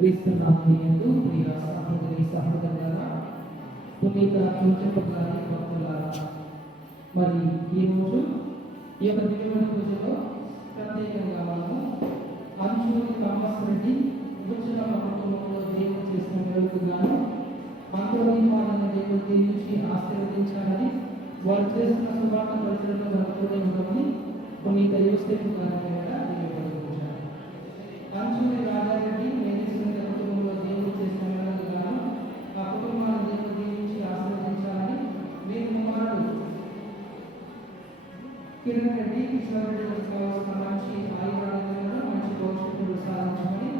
క్రీస్తునామమునందు ప్రియ సహోదరి సహోదరులారా, పునీత జోసెఫ్ గారి భక్తులారా, మరి ఈరోజు ఈ యొక్క దివ్యమైన పూజలో ప్రత్యేకంగా మనము అంచూరి థామస్ రెడ్డి విభజన కుటుంబంలో దేవుడు చేసిన మేలుకు గాను అంతోని వాళ్ళని దేవుడు దీవించి ఆశీర్వదించాలని, వారు చేస్తున్న సువార్త పరిచయంలో జరుగుతూనే ఉండమని పునీత యోసేఫ్ గారి మీద తెలియపడుకుంటారు. అంచూరి రాజారెడ్డి కుటుంబంలో దేవుడు చేసిన మేలుకు గాను ఆ కుటుంబాన్ని దేవుడు దీవించి ఆశీర్వదించాలని, మీ కుమారుడు కిరణ్ రెడ్డి కృష్ణారెడ్డి కావాల్సిన మంచి ఆయుర్వేదంలో మంచి భవిష్యత్తును సాధించమని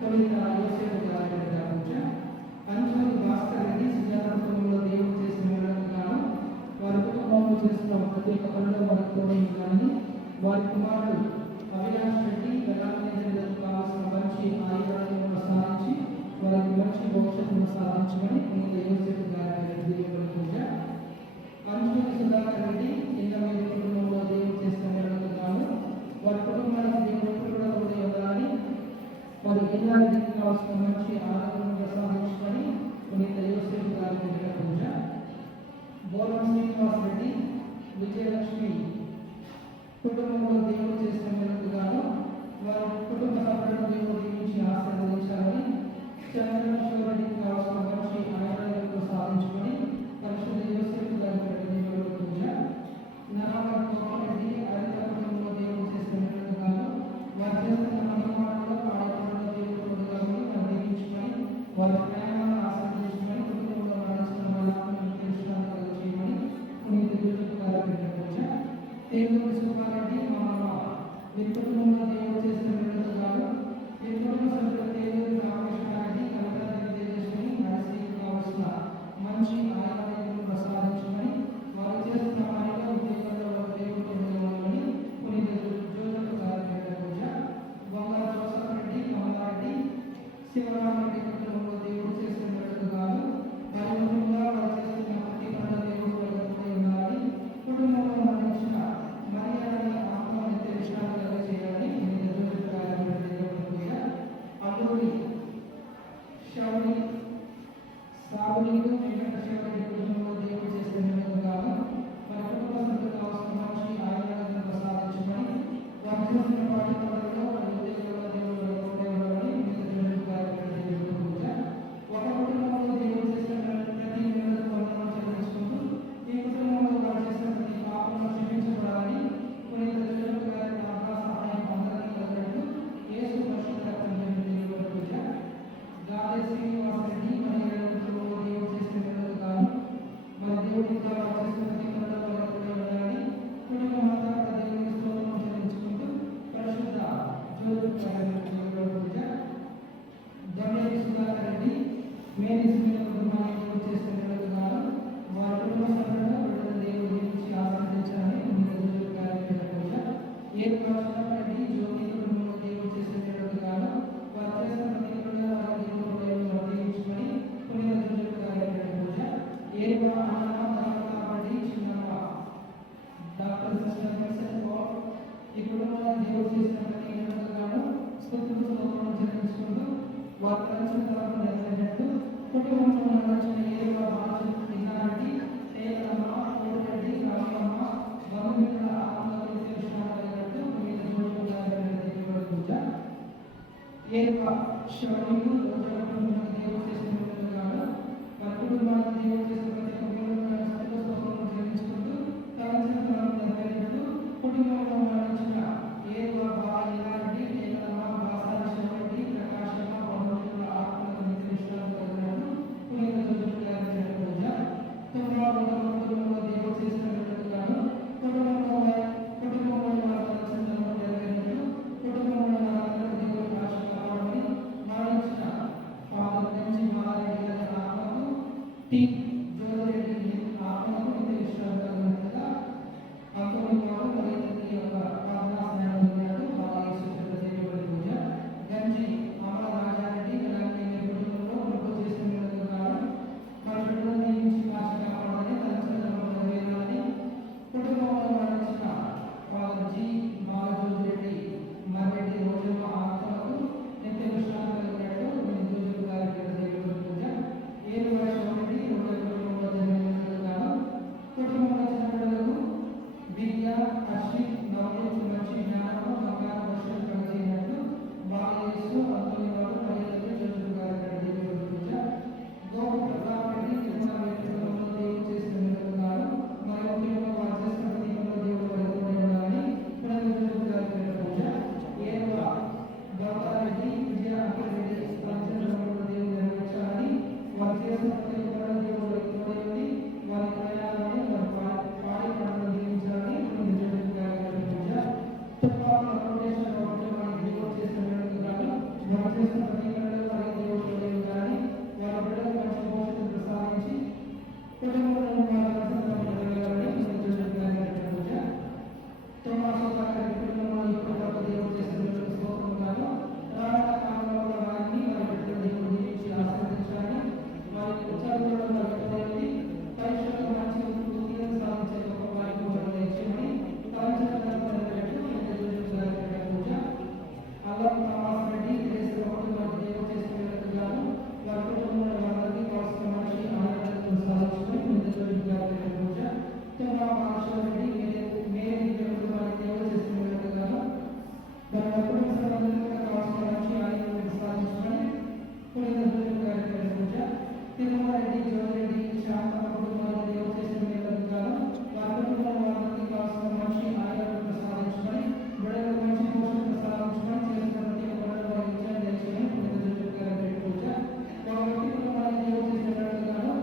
కవిత యోసేఫ్ గారి పూజ. అంచూరి భాస్కర్ రెడ్డి సుజాత కుటుంబంలో దేవుడు చేసిన మేలుకు గాను వారి కుటుంబంలో చేస్తున్న ప్రతి ఒక్క పనిలో వారితోనే ఉండాలని, వారి కుమారుడు అవినాష్ రెడ్డి గణాంతరం కావాల్సిన మంచి ఆయుర్వేదంలో సాధించి వారికి మంచి భవిష్యత్తును సాధించమని పునీత యోసేఫ్ గారి పూజ. అంచూరి సుధాకర్ రెడ్డి ఇంద్రమైన కుటుంబంలో దేవుడు చేసిన మేలుకు గాను వారి కుటుంబానికి దేవుడు కూడా ఇవ్వాలని, వారి ఇంద్రానికి కావాల్సిన మంచి ఆరోగ్యం సాధించమని పునీత యోసేఫ్ గారి పూజ. బోలం శ్రీనివాస్ రెడ్డి విజయలక్ష్మి కుటుంబంలో దేవుడు చేసిన మేలుకు గాను వారి కుటుంబ సభ్యులను దేవుడు దీవించి ఆశీర్వదించాలని, చంద్రశేఖర్ రెడ్డికి కావాల్సిన మంచి ఆయుర్వేదంతో సాధించమని పరిశుద్ధ యోసేఫ్ గారి పూజ. నరవర్ కోమరెడ్డి అరిత కుటుంబంలో దేవుడు చేసిన మేలుకు గాను వారు చేస్తున్న నిర్మాణంలో కార్యక్రమంలో దేవుడు తోడుగామని వారు దీవించమని, వారి ప్రయాణాలను ఆశీర్వదించమని, కుటుంబంలో మరణించిన వాళ్ళని తెలుసుకోవడానికి చేయమని చిన్నప్పటి జ్యోతి కుటుంబంలో దేవుడు చేసేటట్టుగా వారు చేసిన ప్రతి ఒక్కరు వారి దేవుడు దీవించుకొని పునీత జోజులు పూజ ఏడువ అన్నపడి చిన్నప్ప డాక్టర్ ఈ కుటుంబంలో దేవుడు చేసిన ప్రతి ఒక్కరుగాను స్తుతులు స్తోత్రం చెల్లించుకుంటూ వారు కలిసిన తర్వాత నెరవేరినట్టు కుటుంబంలో నడిచిన ఏడువ బాధ్యత విన్నారండి ఏలమ్మ కోటరెడ్డి రామమ్మ బంధుమిత్రుల ఆత్మలకు విశేషమైనట్టు పునీత జోజులు పూజ ఏడువ శివలింగు కుటుంబంలో దేవుడు చేసిన ప్రతిగాను వారి కుటుంబాలను దేవుడు చేసిన ప్రతి ఒక్కరు చెల్లించుకుంటూ కలిసిన తర్వాత నెరవేరినట్టు కుటుంబంలో నడిచిన ఏడువ బాలారెడ్డి ఏలమ్మ బాసాల శివరెడ్డి ప్రకాశమ్మ బంధుమిత్రుల ఆత్మలకు విశేషమైనట్టు పునీత జోజులు పూజ కుటుంబంలో దేవుడు చేసిన ప్రతిగాను కుటుంబంలో వారు కలిసిన తర్వాత నెరవేరినట్టు కుటుంబంలో దేవుడు రాష్ట్ర కావాలని మరణించిన ఫాదర్ నుంచి మారెడ్డి గారి ఆత్మకు టీ జోరెడ్డి ఆత్మకు విశేషంగా అంకుల్ గారు రైతు యొక్క ప్రార్థనా స్నేహం ఉన్నాడు బాగా దేవుడి పూజ గంజి అమర రాజారెడ్డి తెలంగాణ కుటుంబంలో ప్రభు చేసిన మన బిడ్డల నుంచి కాచి కాపాడాలని తన కుటుంబంలో మరణించిన ఫాదర్ జి బాలజోజిరెడ్డి మర్రెడ్డి రోజుల ఆత్మకు నిత్య విశ్రాంతి కలిగినట్టు జోజులు గారి దేవుడి పూజ 7 వర్షం నుండి 2 కుటుంబంలో జరిగినట్లుగా కుటుంబంలో చిన్నపిల్లలకు విద్య అశ్విన్ నవనీతి మంచి జ్ఞానము బంగారు వర్షం కలిగినట్టు బాలయేసు అంతోని వారు మహిళలు జోజులు గారి దేవుడి పూజ గోపు ప్రతాప్ రెడ్డి తిరుమల కుటుంబంలో దేవుడు చేసిన విధంగా మరియు కుటుంబంలో వారు చేసిన ప్రతిలో దేవుడు పరిపూర్ణంగాని జోజులు గారి పూజ 7వ గౌతారెడ్డి విజయ అక్కరెడ్డి పంచంలో దేవుడు నెరవేర్చాలని వారు చేసిన ప్రతి ఒక్కరు దేవుడు తోడైంది వారి ప్రయాణాన్ని వారి పాడి పంటలు దీవించాలని జోజులు గారి పూజ తుప్పాల ఫౌండేషన్ కుటుంబాన్ని దేవుడు చేసిన విధంగా వారు చేసిన ప్రతి ఒక్కరు వారి దేవుడు తోడైంది కానీ వారి బిడ్డలకు మంచి భవిష్యత్తు ప్రసాదించి కుటుంబంలో పూజ తోమాసు గారి కుటుంబంలో ఇప్పుడు దేవుడు చేసిన స్తోత్రములను రానున్న కాలంలో వారిని వారి బిడ్డలు దేవుడు దీవించి ఆశీర్వదించాలని వారి ఉత్సాహంలో వారి పరీక్షలకు మంచి ఉద్యోగం సాధించే గొప్ప వారికి ఇచ్చేమని పూజ అల్లం థామస్ రెడ్డి దేశ కుటుంబాన్ని దేవుడు చేసిన విధంగా వారి కుటుంబంలో వారికి కావాల్సిన మంచి ఆరోగ్యాలను సాధించుకొని పూజ తోమా మహాశివరెడ్డి మేరీ కుటుంబాన్ని దేవుడు చేసిన విధంగా వారి కుటుంబ సభ్యులకు కావాల్సిన మంచి ఆరోగ్యాలను సాధించుకొని పూజ తిరుమలరెడ్డి జోరెడ్డి శాంత కుటుంబాన్ని దేవుడు చేసిన విధంగా వారి కుటుంబంలో వారికి కావాల్సిన మంచి ఆరోగ్యాలను సాధించుకొని బిడ్డలకు మంచి పోషణ ప్రసాదించుకొని చేసిన ప్రతి ఒక్కరు వారి విజయం తెచ్చుకొని పూజ వారి కుటుంబాన్ని దేవుడు చేసిన విధంగా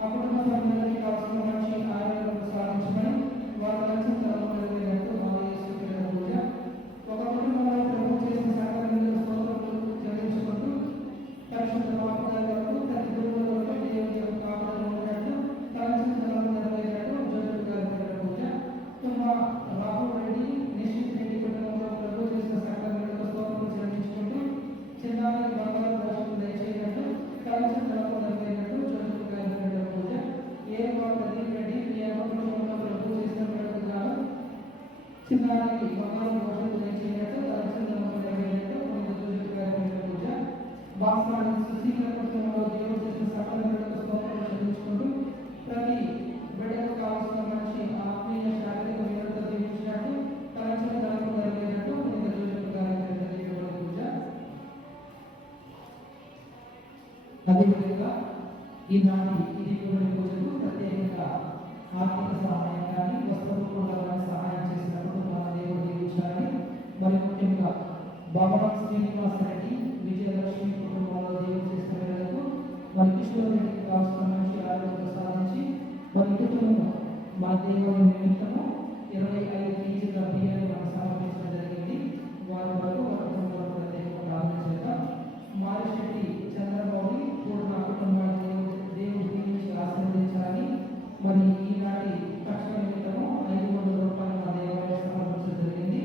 ఆ కుటుంబ సభ్యులకి కావాల్సిన మంచి ఆరోగ్యాలను సాధించుకొని వారు కలిసిన తర్వాత నెరవేరినట్టు బాగా పూజ ఒక కుటుంబంలో ప్రభు చేసిన సకలమైన స్తోత్రములు చెల్లించుకుంటూ పరిశుద్ధ వాగ్దానాలకు ప్రతి కుటుంబంలో దేవుని యొక్క కాపాడలు ఉన్నట్టు కలిసిన తర్వాత నెరవేరినట్టు జోజులు గారి పూజ తుమ్మా రాహుల్ రెడ్డి నిశ్చిత్ రెడ్డి కుటుంబంలో ప్రభు చేసిన సకలమైన స్తోత్రములు చెల్లించుకుంటూ చిన్నారికి బంగారు దర్శనం దయచేయనట్టు కలిసిన తర్వాత నెరవేరినట్టు జోజులు గారి పూజ ప్రదీప్ రెడ్డి ప్రియ కుటుంబంలో ప్రభు చేసిన విధంగా చిన్నారికి బంగారు దర్శనం దయచేయనట్టు కలిసిన నెరవేరినట్టు జోజులు గారి పూజ బాసాని సుశీల కుటుంబంలో దేవుడు చేసిన సకలమైన స్తోత్రాలు చెల్లించుకుంటూ ప్రతి బిడ్డకు కావాల్సిన మంచి ఆత్మీయ శారీరక వివరత దీవించినట్టు కలిసిన తర్వాత నెరవేరినట్టు జోజులు గారి పూజ అదేవిధంగా ఈనాటి ఇది పూజకు ప్రత్యేకంగా ఆర్థిక సహాయం కానీ వస్త్రపూర్వక సహాయం చేసిన కుటుంబాన్ని దేవుడు దీవించాలని మరి ముఖ్యంగా భగవాన్ శ్రీనివాస రెడ్డి విజయలక్ష్మి కుటుంబంలో దేవుడు చేసిన వేళకు మరి కిషోర్ రెడ్డికి కావాల్సిన మంచి ఆరోగ్యం సాధించి మరి కుటుంబం మా దేవుని నిమిత్తము 25 కేజీల బియ్యాన్ని మనం సమర్పించడం జరిగింది వారి వరకు కుటుంబంలో ప్రత్యేక ప్రార్థన చేద్దాం మారిశెట్టి చంద్రబాబు పూర్ణ కుటుంబాన్ని దేవుడు దీవించి ఆశీర్వదించాలని మరి ఈనాటి పక్ష నిమిత్తము 500 రూపాయలు మా దేవాలయం సమర్పించడం జరిగింది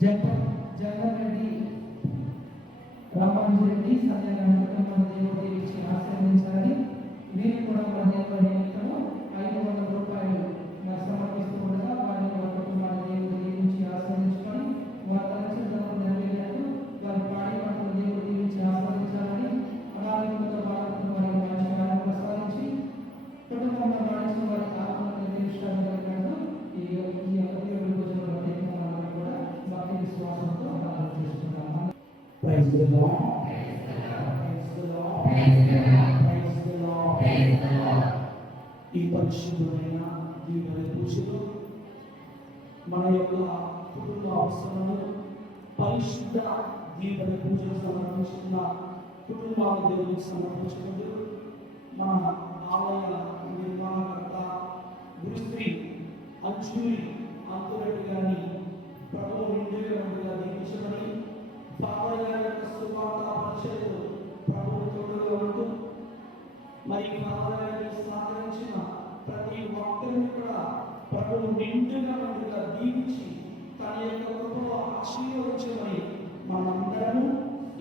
జగన్రెడ్డి రామాంజరెడ్డి సంధ్యాగణపతి మన దేవుడు దీవించి ఆశీర్వదించాలని మీరు కూడా మన దేవుడి నిమిత్తము 500 రూపాయలు మరి సమర్పిస్తూ ఉండగా వారిని వారి కుటుంబాన్ని దేవుడు దీవించి ఆశీర్వదించుకొని వారి తలచిత్రము నెరవేరేట్టు వారి పాడి పంటలు దేవుడు దీవించి ఆశీర్వదించాలని అనారోగ్యంతో బాధపడుతున్న వారికి మంచి ఆరోగ్యం ప్రసాదించి కుటుంబంలో రాణించిన వారి ఆత్మను నిర్దేశాన్ని కలిగినట్టు ఈ దేవుడి పూజలో ప్రత్యేకంగా కూడా భక్తి విశ్వాసంతో ఆరాధన చేసుకుంటాము. Praise the Lord. ఈ పరిశుద్ధమైన దీవెన పూజలో మన యొక్క కుటుంబ అవసరాలను పరిశుద్ధ దీవెన పూజలు సమర్పించుకున్న కుటుంబాల దేవునికి సమర్పించుకుంటూ మన ఆలయ నిర్మాణకర్త గురుశ్రీ అంజూరి అంకురెడ్డి గారిని ప్రభువు నిండుగా దీవించమని ఫాదర్ గారి యొక్క సువార్త పరిచయలు ప్రభువు తోడుగా ఉంటూ మరి ఫాదర్ గారిని సహకరించిన ప్రతి ఒక్కరిని కూడా ప్రభువు నిండుగా దీవించి తన యొక్క కృపలో ఆశీర్వదించమని మనందరము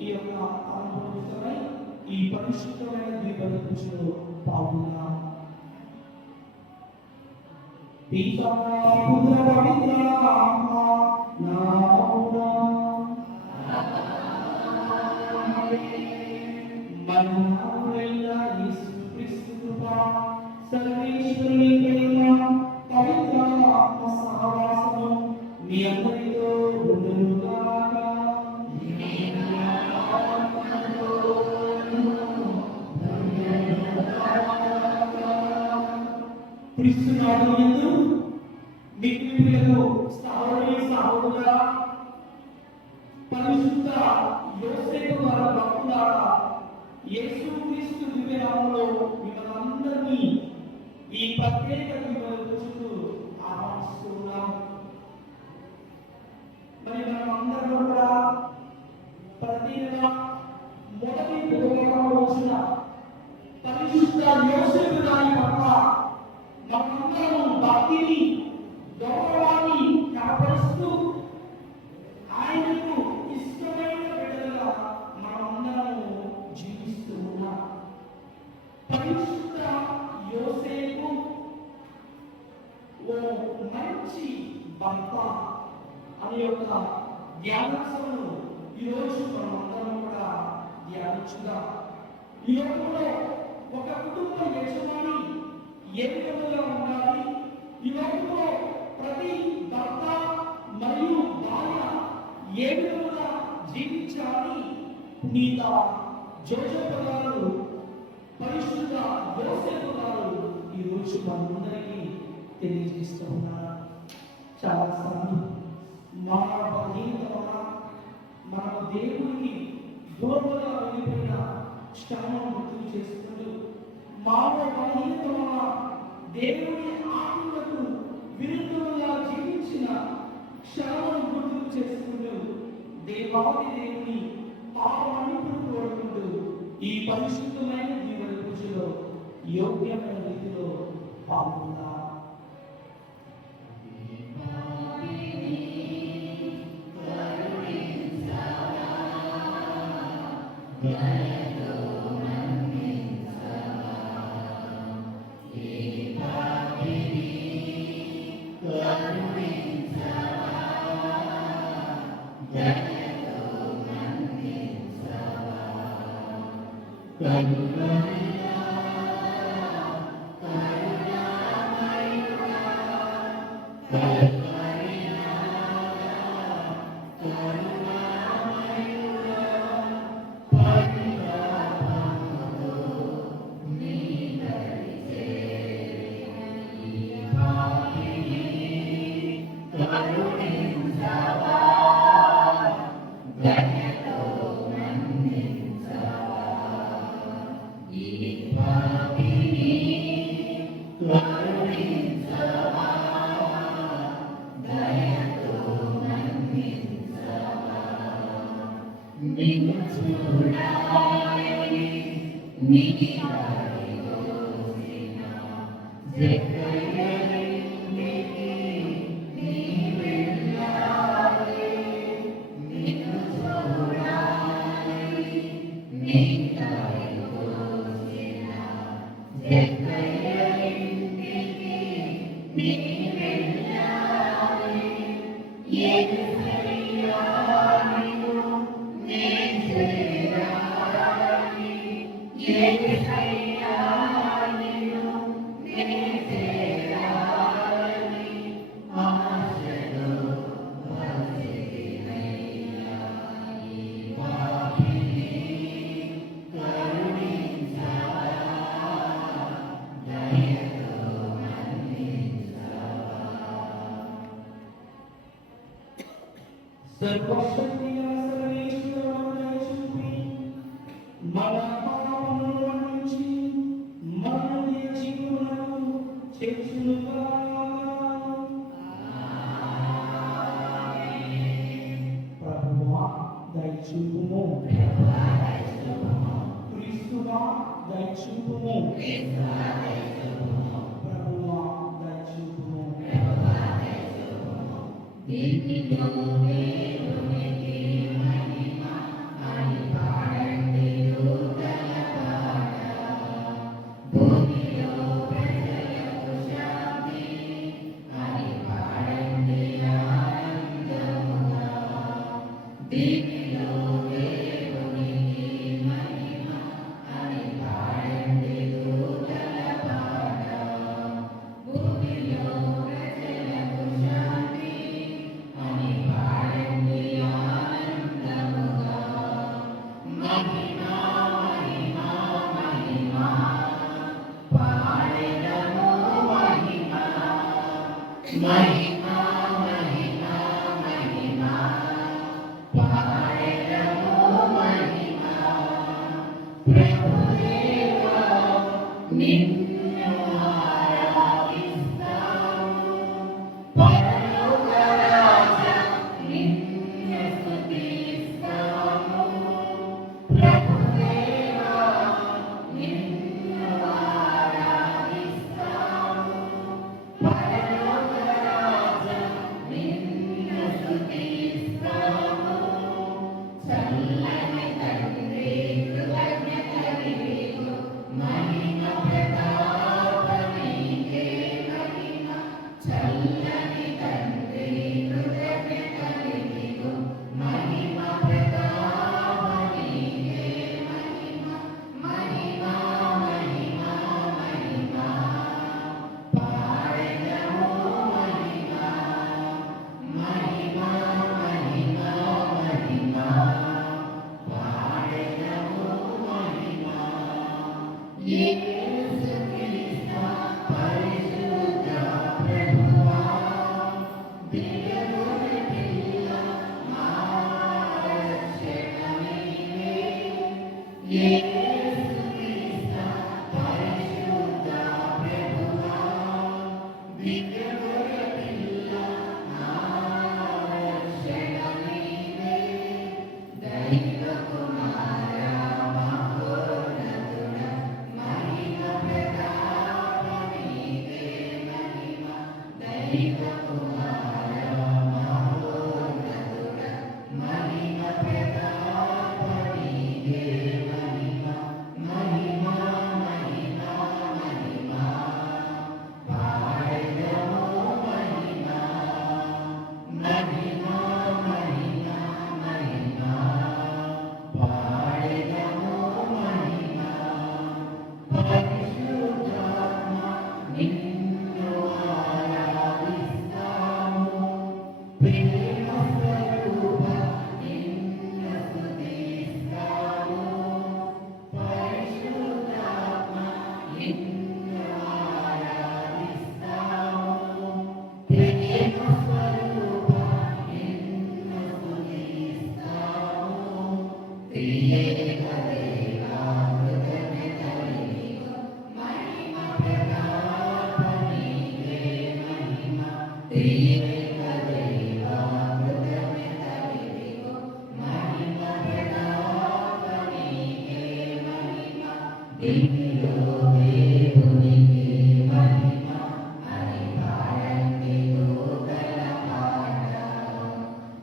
ఈ యొక్క అనుభవితమై ఈ పరిశుద్ధమైన దీపన పూజలో పాల్గొన్నాం. పితా పుత్ర పవిత్ర ఆత్మ నామమున మన ప్రభువైన యేసుక్రీస్తు కృప, సర్వేశ్వరుని ప్రేమ, పవిత్ర ఆత్మ సహవాసము మీ అందరితో ఉండును గాక. క్రీస్తునాథుని యందు మిక్కిలిలకు సహోదరుడా పరిశుద్ధ యోసేపు గారి భక్తులారా యేసుక్రీస్తు దివ్యనామములో మిమ్మల్ని ఈ ప్రత్యేక దీవెన పూజకు ఆహ్వానిస్తున్నాం. మరి మనం అందరం కూడా ప్రతి నెల మొదటి బుధవారం రోజున పరిశుద్ధ యోసేపు గారి పట్ల మనందరం భక్తిని గౌరవాన్ని కనపరుస్తూ ఆయనకు ఇష్టమైన బిడ్డలుగా మనమందరము జీవిస్తూ ఉన్నాం. పరిశుద్ధ యోసేపు ఓ మంచి భర్త అనే యొక్క ధ్యానాంశమును ఈరోజు మనమందరం కూడా ధ్యానించుదాం. ఈ లోకంలో ఒక కుటుంబ యజమాని ఏ విధంగా ఉండాలి, ఈ లోకంలో ప్రతి భర్త మరియు భార్య ఏ విధంగా జీవించాలి పునీత జోసెఫ్ గారు పరిశుద్ధ యోసేపు గారు ఈరోజు మనందరికీ తెలియజేస్తూ ఉన్నారు. చాలాసార్లు మన బలహీనత వల్ల మన దేవునికి దూరంగా వెళ్ళిపోయిన శ్రమను గుర్తు చేసుకుంటూ మానవ బలహీనత వల్ల దేవుని ఆత్మకు విరుద్ధంగా జీవించిన క్షణమును గుర్తు చేసుకుంటూ దేవాది దేవుని పాపమన్నిటిని కోరుకుంటూ ఈ పరిశుద్ధమైన దీవెన పూజలో యోగ్యమైన రీతిలో పాల్గొందాం. సర్వశక్తి సర్వేశ్వరుడైన చూపి మన పాపములను మన్నించి మన నిత్య జీవమునకు చేర్చునుగాక. ప్రభువా దయచూపుము, క్రీస్తువా దయచూపుము, ప్రభువా దయచూపుము.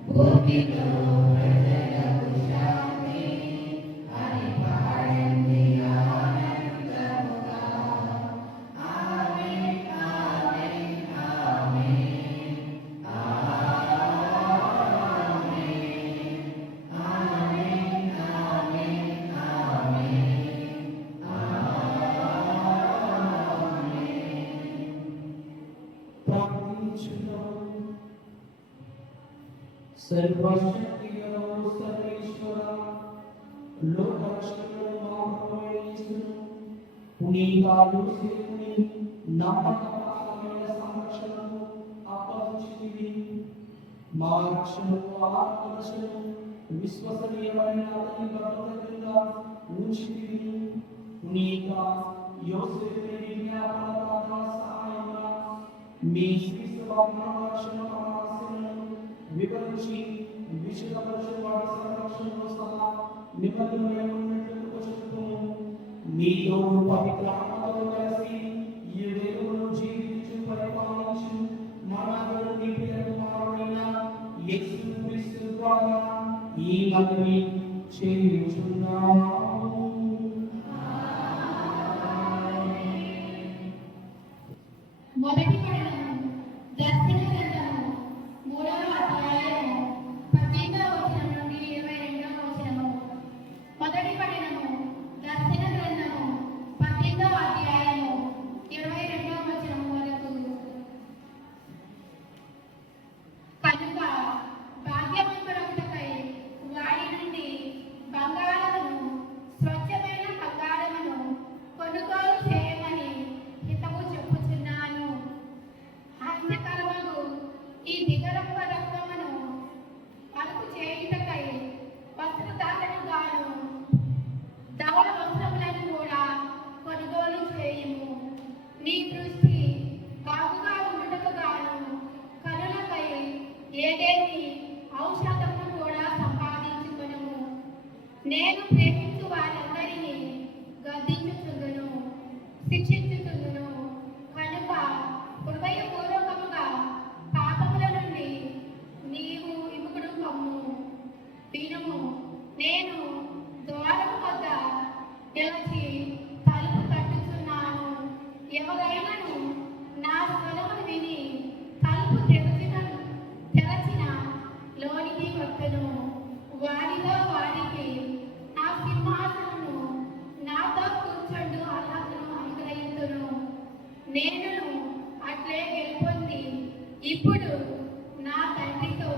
భూమిలో ప్రజలకు శాంతి అని सर्वशक्तिगलो सर्वेश्वर लोकरक्षकनो महाप्रभुయేసును పునీతాలు సేకుని నమ్మకమైన సంరక్షణకు అప్పగించితివి. మా రక్షణకు ఆత్మరక్షణకు విశ్వసనీయమైన అతని భద్రత కింద ఉంచితివి. పునీత యోసేపుని విజ్ఞాపన ప్రార్థన సహాయంగా మీ శ్రీసభ రక్షణ ప్రమాణాలను వివరించి విశుద్ధ పరిశుద్ధ సంరక్షణలో సహా నిబంధనలు ఉన్నట్లు చెప్పుము. మీలో పవిత్ర ఆత్మతో కలిసి ఈ దేవుడు జీవించు పరిపాలించు మన దేవుని ప్రియ కుమారుడైన యేసు క్రీస్తు ద్వారా ఈ మనవి చేయుచున్నాము. మొదటి పఠనం దర్శన గ్రంథము 3వ అధ్యాయము 18వ వచనం నుండి 22వ వచనము. మొదటి పఠనము దర్శన గ్రంథము 18వ అధ్యాయము 22వ వచనము వరకు. కనుక భాగ్యవంతుడొకటకై వాడి నుండి బంగారమును స్వచ్ఛమైన బంగారమును కొనుగోలు చేయమని హితవు చెప్పుచున్నాను. హాస్యకరమగు ఈ దిగరప్ప రక్తమును అదుపు చేయుటకై వస్త్రధారణగాను ధవళ వస్త్రములను కూడా కొనుగోలు చేయుము. నీ దృష్టి బాగుగా ఉండుటకు గాను కనులపై ఏదేని ఔషధమును కూడా సంపాదించుకొనుము. నేను ప్రేమించు వారందరినీ గద్దించుచుందును, శిక్షించుచుందును. కనుక హృదయపూర్వకముగా పాపముల నుండి నీవు విముఖుడు కమ్ము. వినుము, నేను ద్వారము వద్ద నిలిచి తలుపు తట్టుచున్నాను. ఎవరైనాను నా స్వరమును విని తలుపు తెరచిన లోనికి వత్తును. వారిలో వారికి నా సింహాసనము నాతో కూర్చుండు అర్హతను అనుగ్రహించును. నేనును అట్లే గెలుపొంది ఇప్పుడు నా తండ్రితో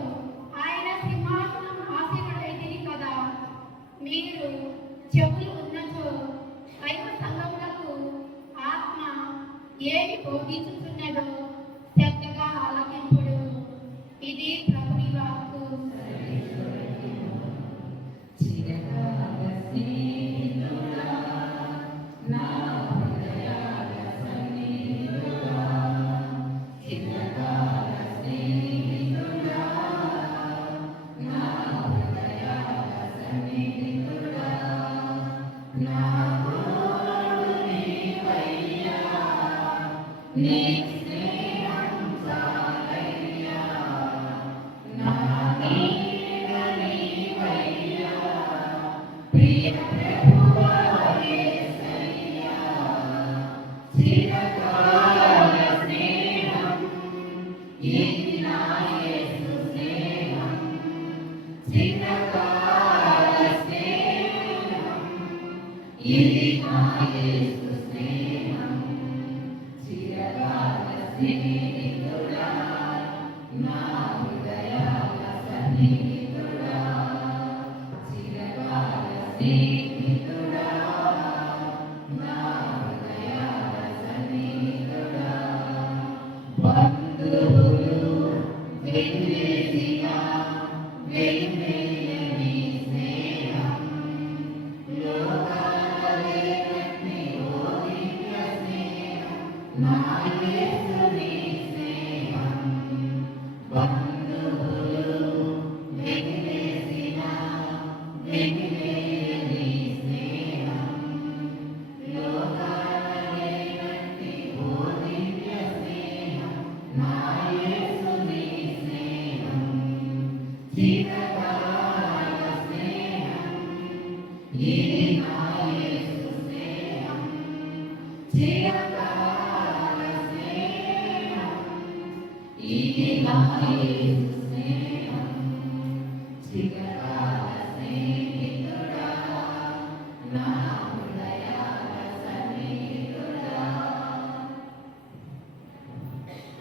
ఆయన సింహాసనం ఆసీనుడైతిని కదా. మీరు చెవులు ఉన్నచో దైవ సంఘములకు ఆత్మ ఏమి బోధించుతున్నదో శ్రద్ధగా ఆలకింపుడు. ఇది ప్రభుని వాక్కు.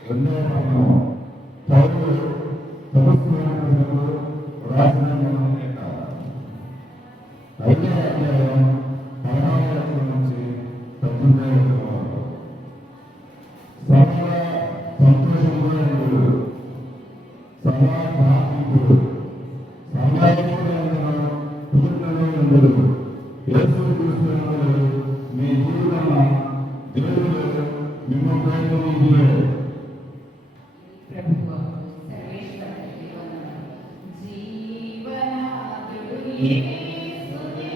రెండవ పౌరులు తపస్సు రాసిన మనం యొక్క 5వ అధ్యాయం 16వ వచనం నుంచి 19వ వచనం వరకు. సదా సంతోషముగా ఉండు, సదా ప్రార్థించుడు, సదాయకుడైన పూర్ణమే ఉండు. యేసు క్రీస్తునందు మీ జీవన దేవుడు మిమ్మల్ని ప్రేమించును. ప్రభువా సర్వేశ్వరునికి వందనాలు. జీవనాథుడు యేసునే,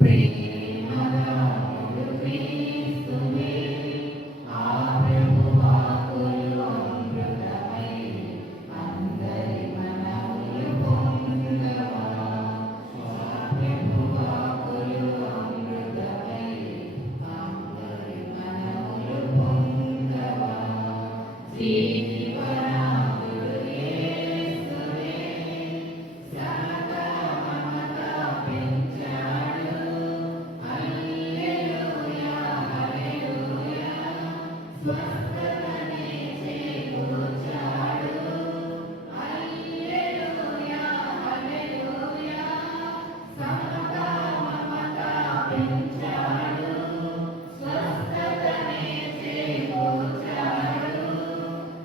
ప్రేమదాయకుడు క్రీస్తునే, ఆ ప్రభువాకులు అమృతమై అందరి మనములు పొందవా. ఆ ప్రభువాకులు అమృతమై అందరి మనములు పొందవా. జీవనాథుడు యేసునే, సదా మమత పెంచాడు. హల్లెలూయా హల్లెలూయా, స్వస్థతనే చేకూర్చాడు. హల్లెలూయా హల్లెలూయా, సదా మమత పెంచాడు. స్వస్థతనే చేకూర్చాడు.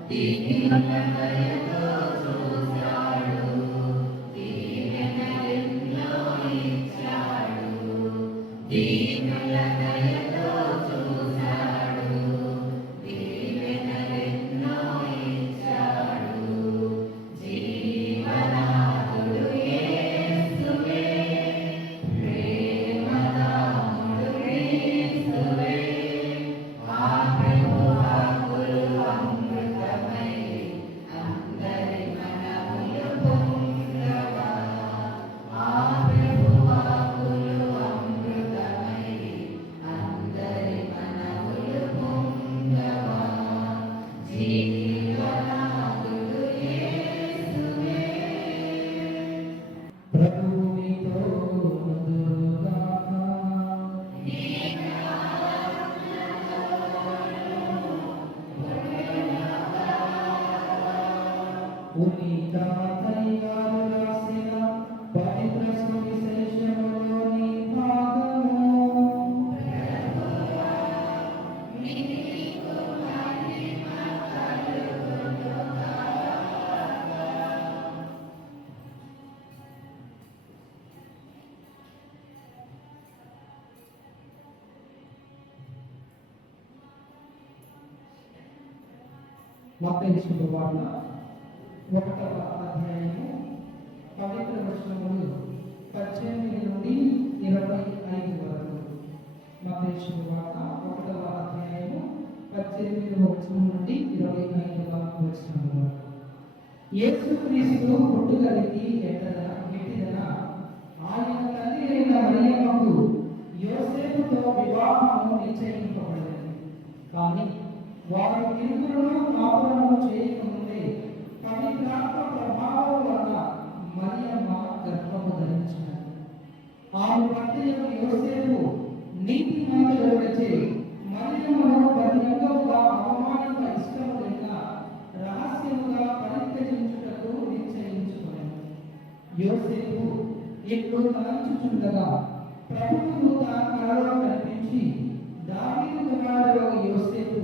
దీనులదయతో చూశాడు, దీవెనలెన్నో ఇచ్చాడు. దీనులదయతో చూశాడు, దీవెనలెన్నో ఇచ్చాడు. జీవనాథుడు యేసువే, ప్రేమదాముడు క్రీస్తువే, ఆ ప్రభువాకులు అమృతమై అందరి మనములు పొందవా. ఆ ప్రభువాకులు అమృతమై అందరి మనములు పొందవా. జీవనాథుడు యేసువే. ప్రభువు మీతో ఉండుగాక. పునీత మత్తయి గారు రాసిన పవిత్ర సువిశేషములోని భాగము. మత్తయి శుభవార్త 1వ అధ్యాయము పవిత్ర వచనములు 18 నుండి 25 వరకు. మత్తయి శుభవార్త 1వ అధ్యాయము 18వ వచనం నుండి 25వ వచనం వరకు. యేసుక్రీస్తు పుట్టుకలికి ఎట్టిదన ఆయన తల్లి అయిన మరియమ్మకు యోసేపుతో వివాహము నిశ్చయింపబడింది. కానీ వారు ఇరువురును కాపురము చేయకముందే పవిత్రాత్మ ప్రభావం వల్ల మరియమ్మ గర్భము ధరించినది. ఆమె భర్త యోసేపు నీతిమంతుడైతే మరియమ్మను బహిరంగముగా అవమానింప ఇష్టము లేక రహస్యముగా పరిత్యజించుటకు నిశ్చయించుకున్నాడు. యోసేపు ఇప్పుడు తలంచుచుండగా ప్రభువు దూత కలలో కనిపించి, దావీదు కుమారుడగు యోసేపు,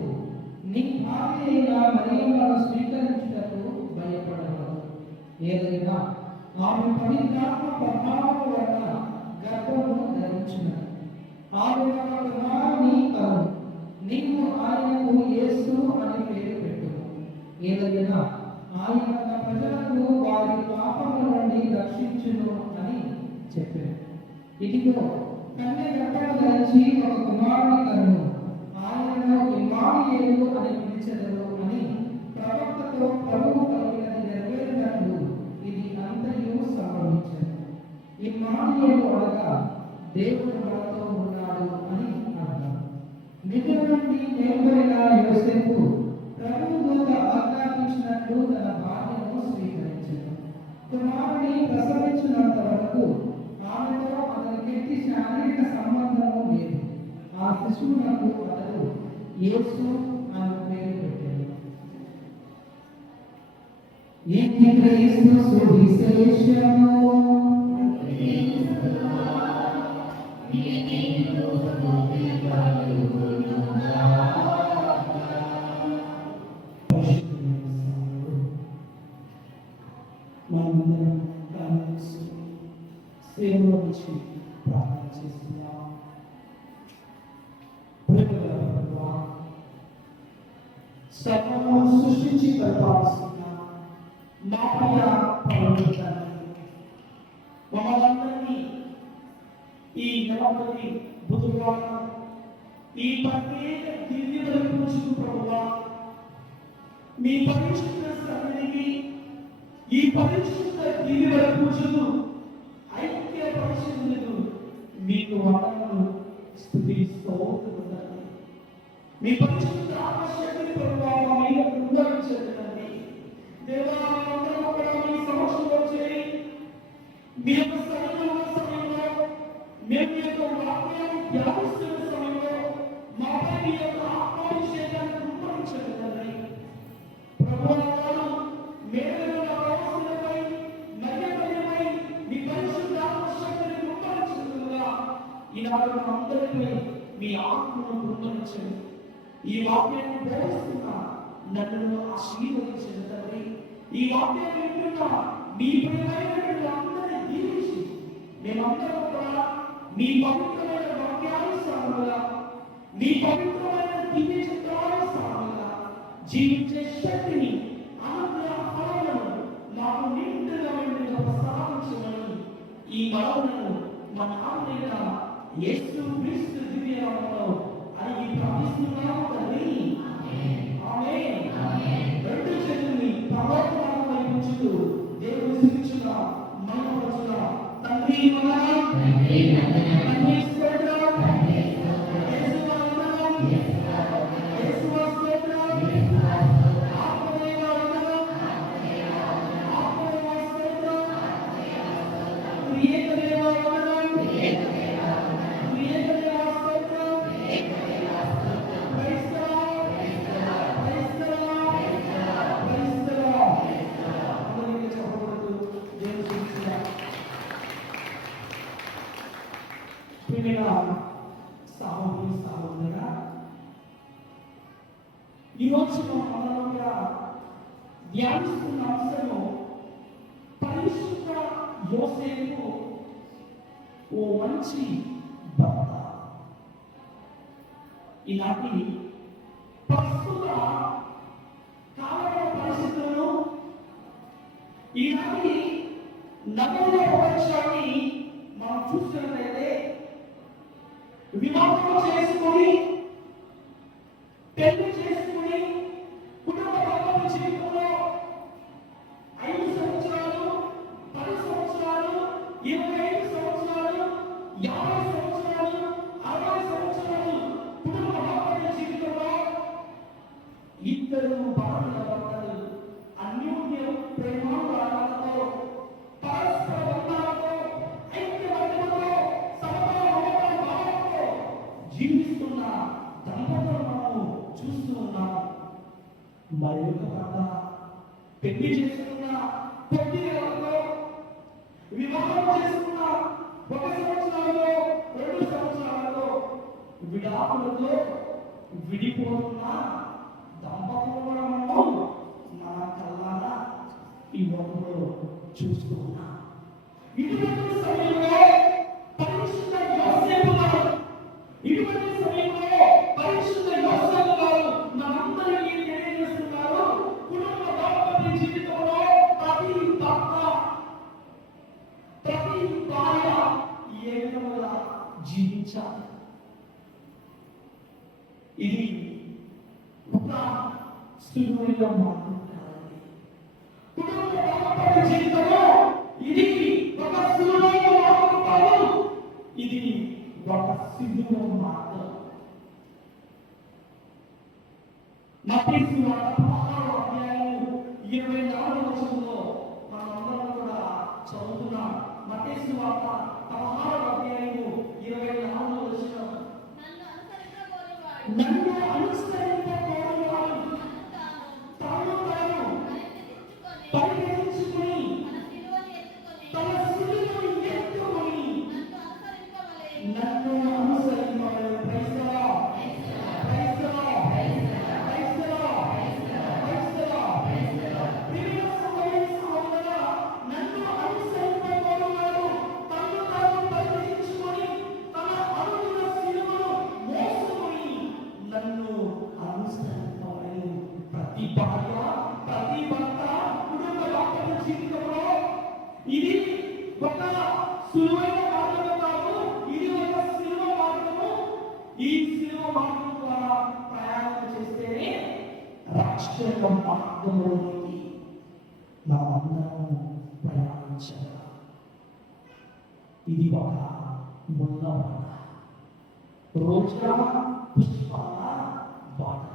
నీ భార్య అయిన మరియమ్మను స్వీకరించుటకు భయపడవద్దు. ఏదైనా ఆమె పవిత్రాత్మ ప్రభావం వలన గర్భము ధరించినది. ఆమె ఒక కుమారుని కను. నీవు ఆయనకు యేసు అని పేరు పెట్టుము. ఏదైనా ఆయన తన ప్రజలకు వారి పాపముల నుండి రక్షించును అని చెప్పారు. ఇదిగో కన్య గర్భము ధరించి ఒక కుమారుని కను. ఆయనను ఇమ్మానుయేలు అని పిలిచెదరు అని ప్రవక్తతో ప్రభువు పలికినది నెరవేరినట్లు ఇది అంతయు సంభవించెను. ఇమ్మానుయేలు అనగా దేవుడు మనతో ఉన్నాడు అని అర్థం. నిద్ర నుండి మేల్కొనిన యోసేపు ప్రభువు దూత ఆజ్ఞాపించినట్లు తన భార్యను స్వీకరించెను. కుమారుని ప్రసవించినంత వరకు ఆమెతో అతనికి ఎట్టి శారీరక సంబంధము లేదు. ఆ శిశువునకు అతడు యేసు అని పేరు పెట్టాడు. ఈ క్రీస్తు సువిశేషం సేవలో నుంచి ప్రార్థన చేస్తున్నాం. ప్రేమగల ప్రభువా, సర్వము సృష్టించి పరిపాలిస్తున్న మా ప్రియ పరలోక తండ్రి, మమ్మల్ని ఈ నెలపతి బుధవారం ఈ ప్రత్యేక దివ్య పూజకు ప్రభువా, మీ పరిశుద్ధ సన్నిధికి ఈ పరిశుద్ధ దివ్య పూజకు ఐక్య పరిశుద్ధులకు మీకు వందనములు స్తుతి స్తోత్రములు. మీ పరిశుద్ధ ఆత్మశక్తిని ప్రభువా మా మీద కృపణించండి. దేవా, అందరూ కూడా మీ సమక్షంలో చేరి మీ యొక్క సన్నిధిలో సమయంలో మేము మీ యొక్క వాక్యాన్ని ధ్యానిస్తున్న సమయంలో మాపై మీ యొక్క ఆత్మాభిషేకాన్ని కృపణించండి తండ్రి. ప్రభువా, మేలున్న ప్రవాసులపై మధ్యమై మీ పరిశుద్ధ ఆత్మశక్తిని కృపణించగా ఈనాడు అందరిపై మీ ఆత్మను కృపణించండి. ఈ వాక్యాన్ని బోధిస్తున్న నన్ను ఆశీర్వదించండి తండ్రి. ఈ వాక్యాన్ని వింటున్న మీ ప్రియమైనటువంటి అందరినీ దీవించి మేమందరం కూడా మీ పవిత్రమైన వాక్యానుసారంగా మీ పవిత్రమైన దివ్య చిత్రానుసారంగా జీవించే శక్తిని అనుగ్రహ ఫలములను మాకు నిండుగా ప్రసాదించమని ఈ మనవులను మన ఆత్మీయ యేసు క్రీస్తు దివ్య నామములో అడిగి ప్రార్థిస్తున్నాము తండ్రి. ఆమేన్. రెండు చేతుల్ని పరలోకం వైపు ఉంచుతూ దేవుని స్తుతించుగా మహిమపరచుగా తండ్రి వందనం, తండ్రి స్తోత్రం, యేసువా వందనం, యేసువా స్తోత్రం, ఆత్మదేవా వందనం, ఆత్మదేవా స్తోత్రం, ప్రియదేవా వందనం, ప్రియదేవా స్తోత్రం. Praise the Lord, praise the Lord, praise the Lord. అందరికీ చెప్పబడుతూ దేవుని స్తుతించుదాం. ప్రియమైన సహోదరి సహోదరుడా, ఈరోజు మనం కూడా ధ్యానిస్తున్న అంశము పరిశుద్ధ యోసేపు ఓ మంచి భర్త. ఇలాంటి ప్రస్తుత కాల పరిస్థితులను, ఈనాటి నగర ప్రపంచాన్ని మనం చూసినట్లయితే వివాహం చేసుకొని పెళ్లి చేసుకుని కుటుంబ పరమైన జీవితంలో 5 సంవత్సరాలు, 10 సంవత్సరాలు, 25 సంవత్సరాలు, 50 సంవత్సరాలు, 60 సంవత్సరాలు కుటుంబ పరమైన జీవితంలో ఇద్దరు భార్య భర్తలు అన్యోన్య ప్రేమానురాగాలతో పరస్పర బంధాలతో ఐక్యమత్యంతో సమభావంతో భావంతో జీవిస్తున్న దంపతులను మనము చూస్తూ ఉన్నాం. మరి ఒక భర్త పెళ్లి చేసుకున్న కొద్ది నెలల్లో, వివాహం చేసుకున్న 1 సంవత్సరాల్లో, 2 సంవత్సరాల్లో విడాకులతో విడిపోతున్న దంపతులు కూడా మనము మన కళ్ళారా ఈ లోకంలో చూస్తూ ఉన్నాం. ఇటువంటి సమయంలో పరిశుద్ధ యోసేపు గారు, ఇటువంటి సమయంలో పరిశుద్ధ యోసేపు గారు మనందరికీ తెలియజేస్తున్నారు. కుటుంబ దాంపత్య జీవితంలో ప్రతి భర్త, ప్రతి భార్య ఏ విధంగా జీవించాలి. ఇది ఒక సులువైన మార్గం కాదండి. కుటుంబ దాంపత్య జీవితంలో ఇది ఒక సులువైన మార్గం కాదు, ఇది ఒక సిద్ధుల మార్గం. మత్తయి సువార్త 16వ అధ్యాయము 24వ వచనంలో మనమందరం కూడా చదువుతున్నాం. మత్తయి సువార్త 16వ అధ్యాయము 24వ వచనం. నన్ను అనుసరింపకోరువాడు తాను పరిగెత్తించుకొని తన సిలువను ఎత్తుకొని నన్ను అనుసరింపవలెను. Praise the Lord, praise the Lord, praise the Lord, praise the Lord. ప్రియమైన సహోదరి సహోదరుడా, నన్ను ఇది ఒక సులువైన మార్గం కాదు, ఇది ఒక శిలువ మార్గము. ఈ శిలువ మార్గం ద్వారా ప్రయాణం చేస్తేనే రక్షణ మార్గంలోకి మనమందరం ప్రయాణించాలి. ఇది ఒక ముళ్ళ బాట, రోజుగా పుష్పాల బాట.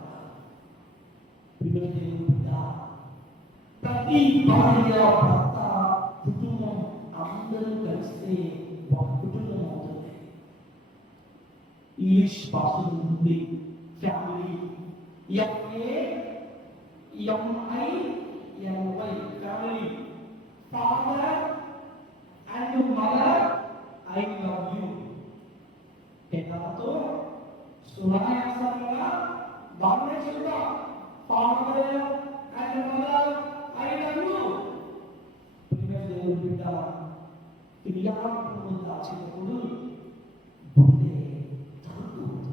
ప్రతి భార్య భర్త కుటుంబం అందరూ కలిస్తే ఒక కుటుంబం అవుతుంది. ఇంగ్లీష్ భాషలో ఉంది family, FAMILY family. Father and mother I love you. పిల్లలతో సునాయాసంగా బాగానే చెప్తా, father and mother I love you. దేవుడి బిడ్డ క్రియాత్మకము దాచినప్పుడు గుండె తరుపుతుంది.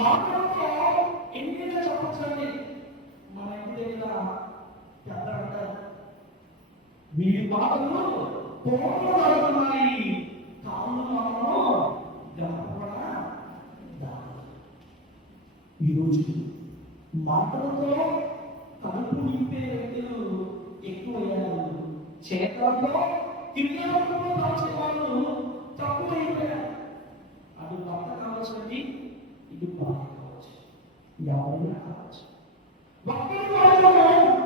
మాటలతో ఎన్నిగా చెప్పచ్చండి. మన ఇంటి దగ్గర పెద్ద అంటారు, వీడి మాటలు కోపలు పడుతున్నాయి, కాళ్ళు మాటలు గడపడా. ఈరోజు మాటలతో కడుపు నింపే వ్యక్తులు ఎక్కువయ్యారు, చేతలతో క్రియాత్మకంగా దాచే వాళ్ళు తక్కువైపోయారు. అటు భర్త కావచ్చండి, ఇటు భార్య కావచ్చు, ఎవరైనా కావచ్చు. భక్తుల వాళ్ళలో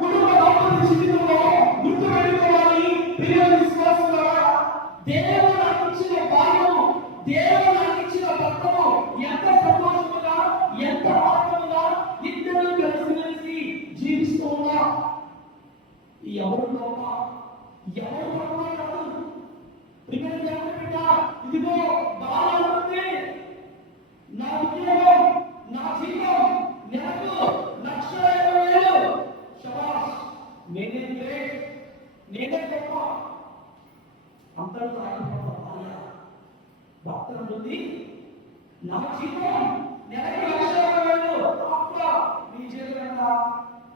కుటుంబ దాంపత్య జీవితంలో గుర్తుపెట్టుకోవాలి. ప్రియ విశ్వాసులారా, దేవుడు నాకు ఇచ్చిన భార్యను, దేవుడు నాకు ఇచ్చిన భర్తను ఎంత సంతోషముగా, ఎంత ఆనందంగా ఇద్దరు కలిసి జీవిస్తూ ఉన్నా. ఎవరు గొప్ప, ఎవరు గొప్ప కాదు. ప్రియ దేవుని బిడ్డ, ఇదిగో బాగా ఉంటుంది. నా ఉద్యోగం, నా జీవితం నెలకు 1,50,000. శబాష్, నేనే గ్రేట్, నేనే గొప్ప. అంతటితో ఆగిపోయిన భార్య భర్త ఉంటుంది, నా జీవితం నెలకి 1,50,000. అప్పుడు నీ జీవితం ఎంత?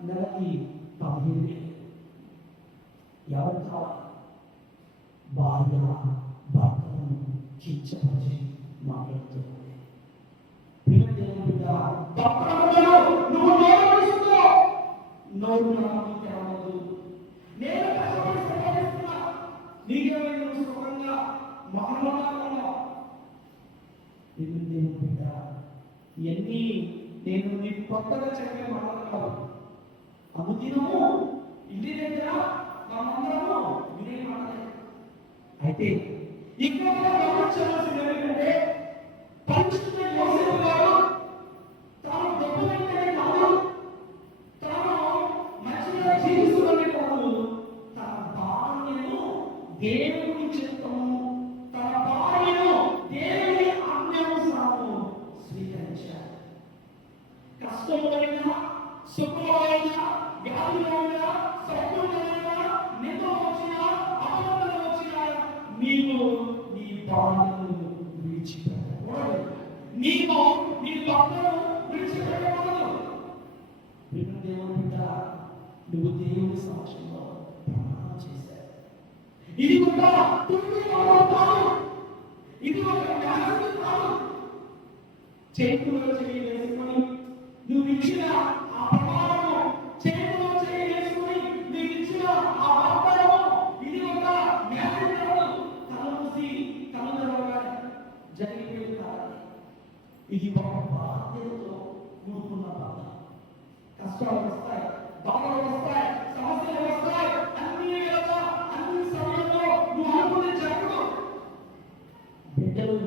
నెలకి 15,000. ఎవరు కావాలి? భార్య భర్తను కించపరిచి మాట్లాడుతుంది. నువ్వు నోరు నాకు తెరవదు, నేను కష్టపడి సంపాదిస్తున్నా, నీకేమైనా నువ్వు సుఖంగా మహానందంగా. దేవుని బిడ్డ, ఇవన్నీ నేను నీకు కొత్తగా చెప్పే మాటలు కాదు. అనుదినము ఇంటి దగ్గర మనమందరము వినే మాటలే. అయితే ఇక్కడ గమనించవలసింది ఏంటంటే, పరిశుద్ధ యోసేపు గారు తాను గొప్పదైతే కాదు, తాను మంచిగా జీవిస్తున్నది కాదు, తన భార్యను దేవుని చిత్తము, తన భార్యను దేవుని ఆజ్ఞానుసారము స్వీకరించారు. కష్టమైనా, సుఖమైనా, వ్యాధులైనా, సౌఖ్యమైనా, నిందలు వచ్చినా, అపనందలు వచ్చినా నీవు నీ భార్యను విడిచిపెట్టకూడదు. నీవు నీ భర్తను విడిచిపెట్టకూడదు. దేవుని బిడ్డ, నువ్వు దేవుని సమక్షంలో ప్రమాణం చేశావు. ఇది ఒక తుది కాదు, ఇది ఒక న్యాయం కాదు. చేతుల్లో చేయి వేసుకొని నువ్వు ఇచ్చిన ఆ ప్రమాణము, చేతుల్లో చేయి వేసుకొని నువ్వు ఇచ్చిన ఆ వాగ్దానము, ఇది ఒక న్యాయం కాదు. కలముసి కలదరగానే జరిగిపోయింది కాదు. ఇది ఒక బాధ్యతతో కూడుకున్న బాధ. కష్టాలు వస్తాయి, బాధలు వస్తాయి, సమస్యలు వస్తాయి. అన్ని వేళ అన్ని సమయంలో నువ్వు అనుకునే జరగదు. బిడ్డలు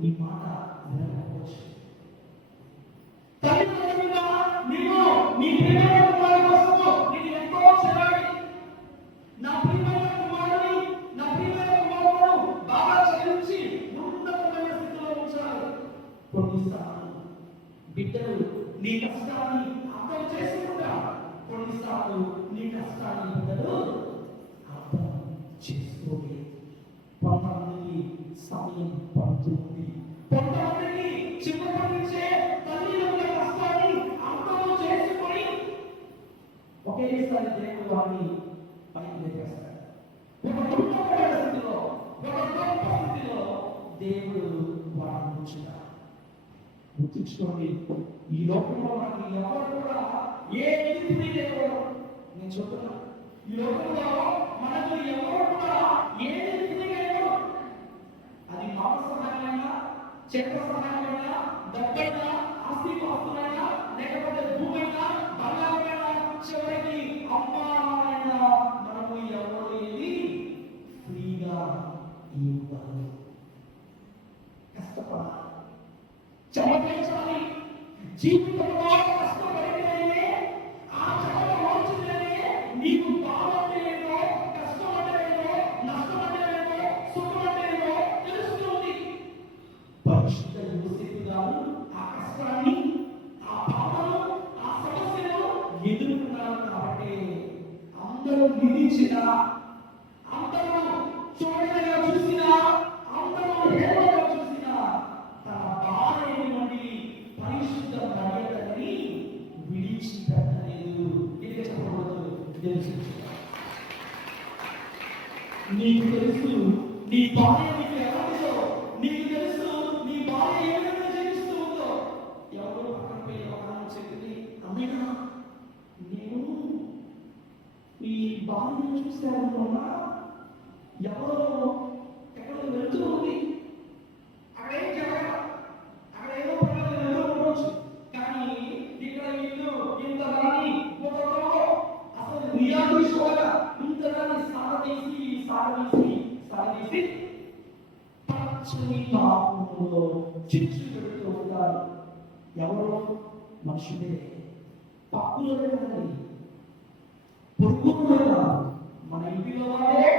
నీ మాట వినకపోవచ్చు. తల్లిదండ్రులుగా నీవు నీ ప్రియమైన కుమారుని కోసము నేను ఎంతో చేయాలి. నా ప్రియమైన కుమారుని, నా ప్రియమైన కుమారుడు బాగా చదివించి ఉన్నతమైన స్థితిలో ఉంచాలి. కొన్నిసార్లు బిడ్డలు నీ కష్టాన్ని అర్థం చేసుకుంటారు, కొన్నిసార్లు నీ కష్టాన్ని బిడ్డలు అర్థం చేసుకోలేదు. కొంతమందికి సమయం పడుతుంది, కొంతమందికి చిన్నప్పటి నుంచే తల్లిదండ్రుల కష్టాన్ని అర్థం చేసుకొని ఒకేసారి దేవుడు వారిని పైకి లేపేస్తాడు. దేవుడు వారిని ఉంచుతాడు. గుర్తుంచుకోండి, ఈ లోకంలో మనకి ఎవరు కూడా ఏ నిధి లేవు. నేను చెప్తున్నా, ఈ లోకంలో మనకు ఎవరు కూడా ఏ నిధి లేవు. అది మానవ సహాయమైనా, చక్ర సహాయమైనా, డబ్బైనా, ఆస్తి పాస్తులైనా, లేకపోతే భూమైనా, బంగారమైనా, చివరికి అమ్మాయినా, మనము ఎవరు ఏది ఫ్రీగా ఇవ్వాలి. కష్టపడాలి, చమకించాలి. జీవితంలో కష్టపడితేనే, ఆ చమట మార్చితేనే నీకు బాధ లేదో, కష్టం అంటే లేదో, నష్టం అంటే లేదో, సుఖం అంటే లేదో తెలుస్తుంది. పరిశుద్ధ యోసేపు గారు ఆ కష్టాన్ని, ఆ బాధను, ఆ సమస్యను ఎదుర్కొన్నారు. కాబట్టి అందరూ నిలిచిన, అందరూ చూడగా చూసిన, అందరూ హేళనగా చూసిన తన భార్య నుండి పరిశుద్ధ మర్యాదని విడిచిపెట్టలేదు. ఇది చెప్పకూడదు. తెలుసు, నీకు తెలుసు నీ భార్య నీకు ఎలాంటిదో, నీకు తెలుసు నీ భార్య ఏ విధంగా జీవిస్తూ ఉందో. ఎవరో పక్కన పోయి ఒక చెప్పింది, అమ్మేనా నేను ఈ భార్యను చూస్తాను, ఎవరో ఎక్కడో వెళ్తూ ఉంది, అక్కడేం జరగదు, అక్కడేదో పనులు వెళ్తూ ఉండొచ్చు, కానీ ఇక్కడ వీళ్ళు ఇంతగాని అసలు రియాలిటీ షోగా ఇంతగాని సాగదీసి పచ్చని పాపంలో చిచ్చు పెడుతూ ఉంటారు. ఎవరో మనుషులే, పక్కులే కదండి, పొరుగులే కాదు, మన ఇంటిలో వాళ్ళే,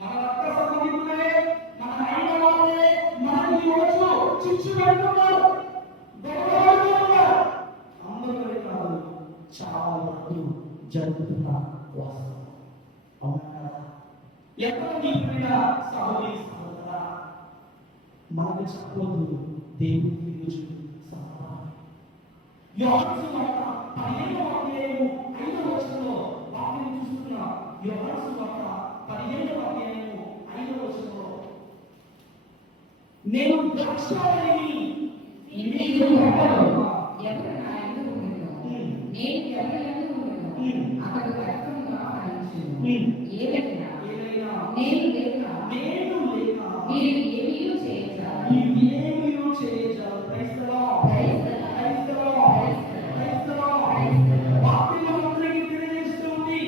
మన రక్త సంబంధికులే, మన అయిన వాళ్ళే మనకి రోజు చిచ్చు పెడుతున్నారు. అందరూ కాదు, చాలా వరకు జరుగుతున్న వాస్తవం. అవునా కదా? ఎక్కడ నీకున్న సహోదరి సహోదరా, మనకు చెప్పవద్దు దేవుడికి ఈరోజు సమాధానం. యోహాను సువార్త 15వ అధ్యాయము 5వ వచనంలో వాక్యం చూస్తున్నా. యోహాను సువార్త 15వ అధ్యాయము 5వ వచనంలో, నేను ద్రాక్షావల్లిని, ఇంటిలో ఎవరు నా యందు ఉండెనో, నేను ఎవరి యందు ఉండెనో, అతడు రక్తముగా ఫలించును. ఏదైనా నేను లేక మీరు ఏమీయూ చేయజాలరు. Praise the Lord. Praise the Lord. Praise the Lord. వాక్యం అందరికీ తెలియజేస్తుంది,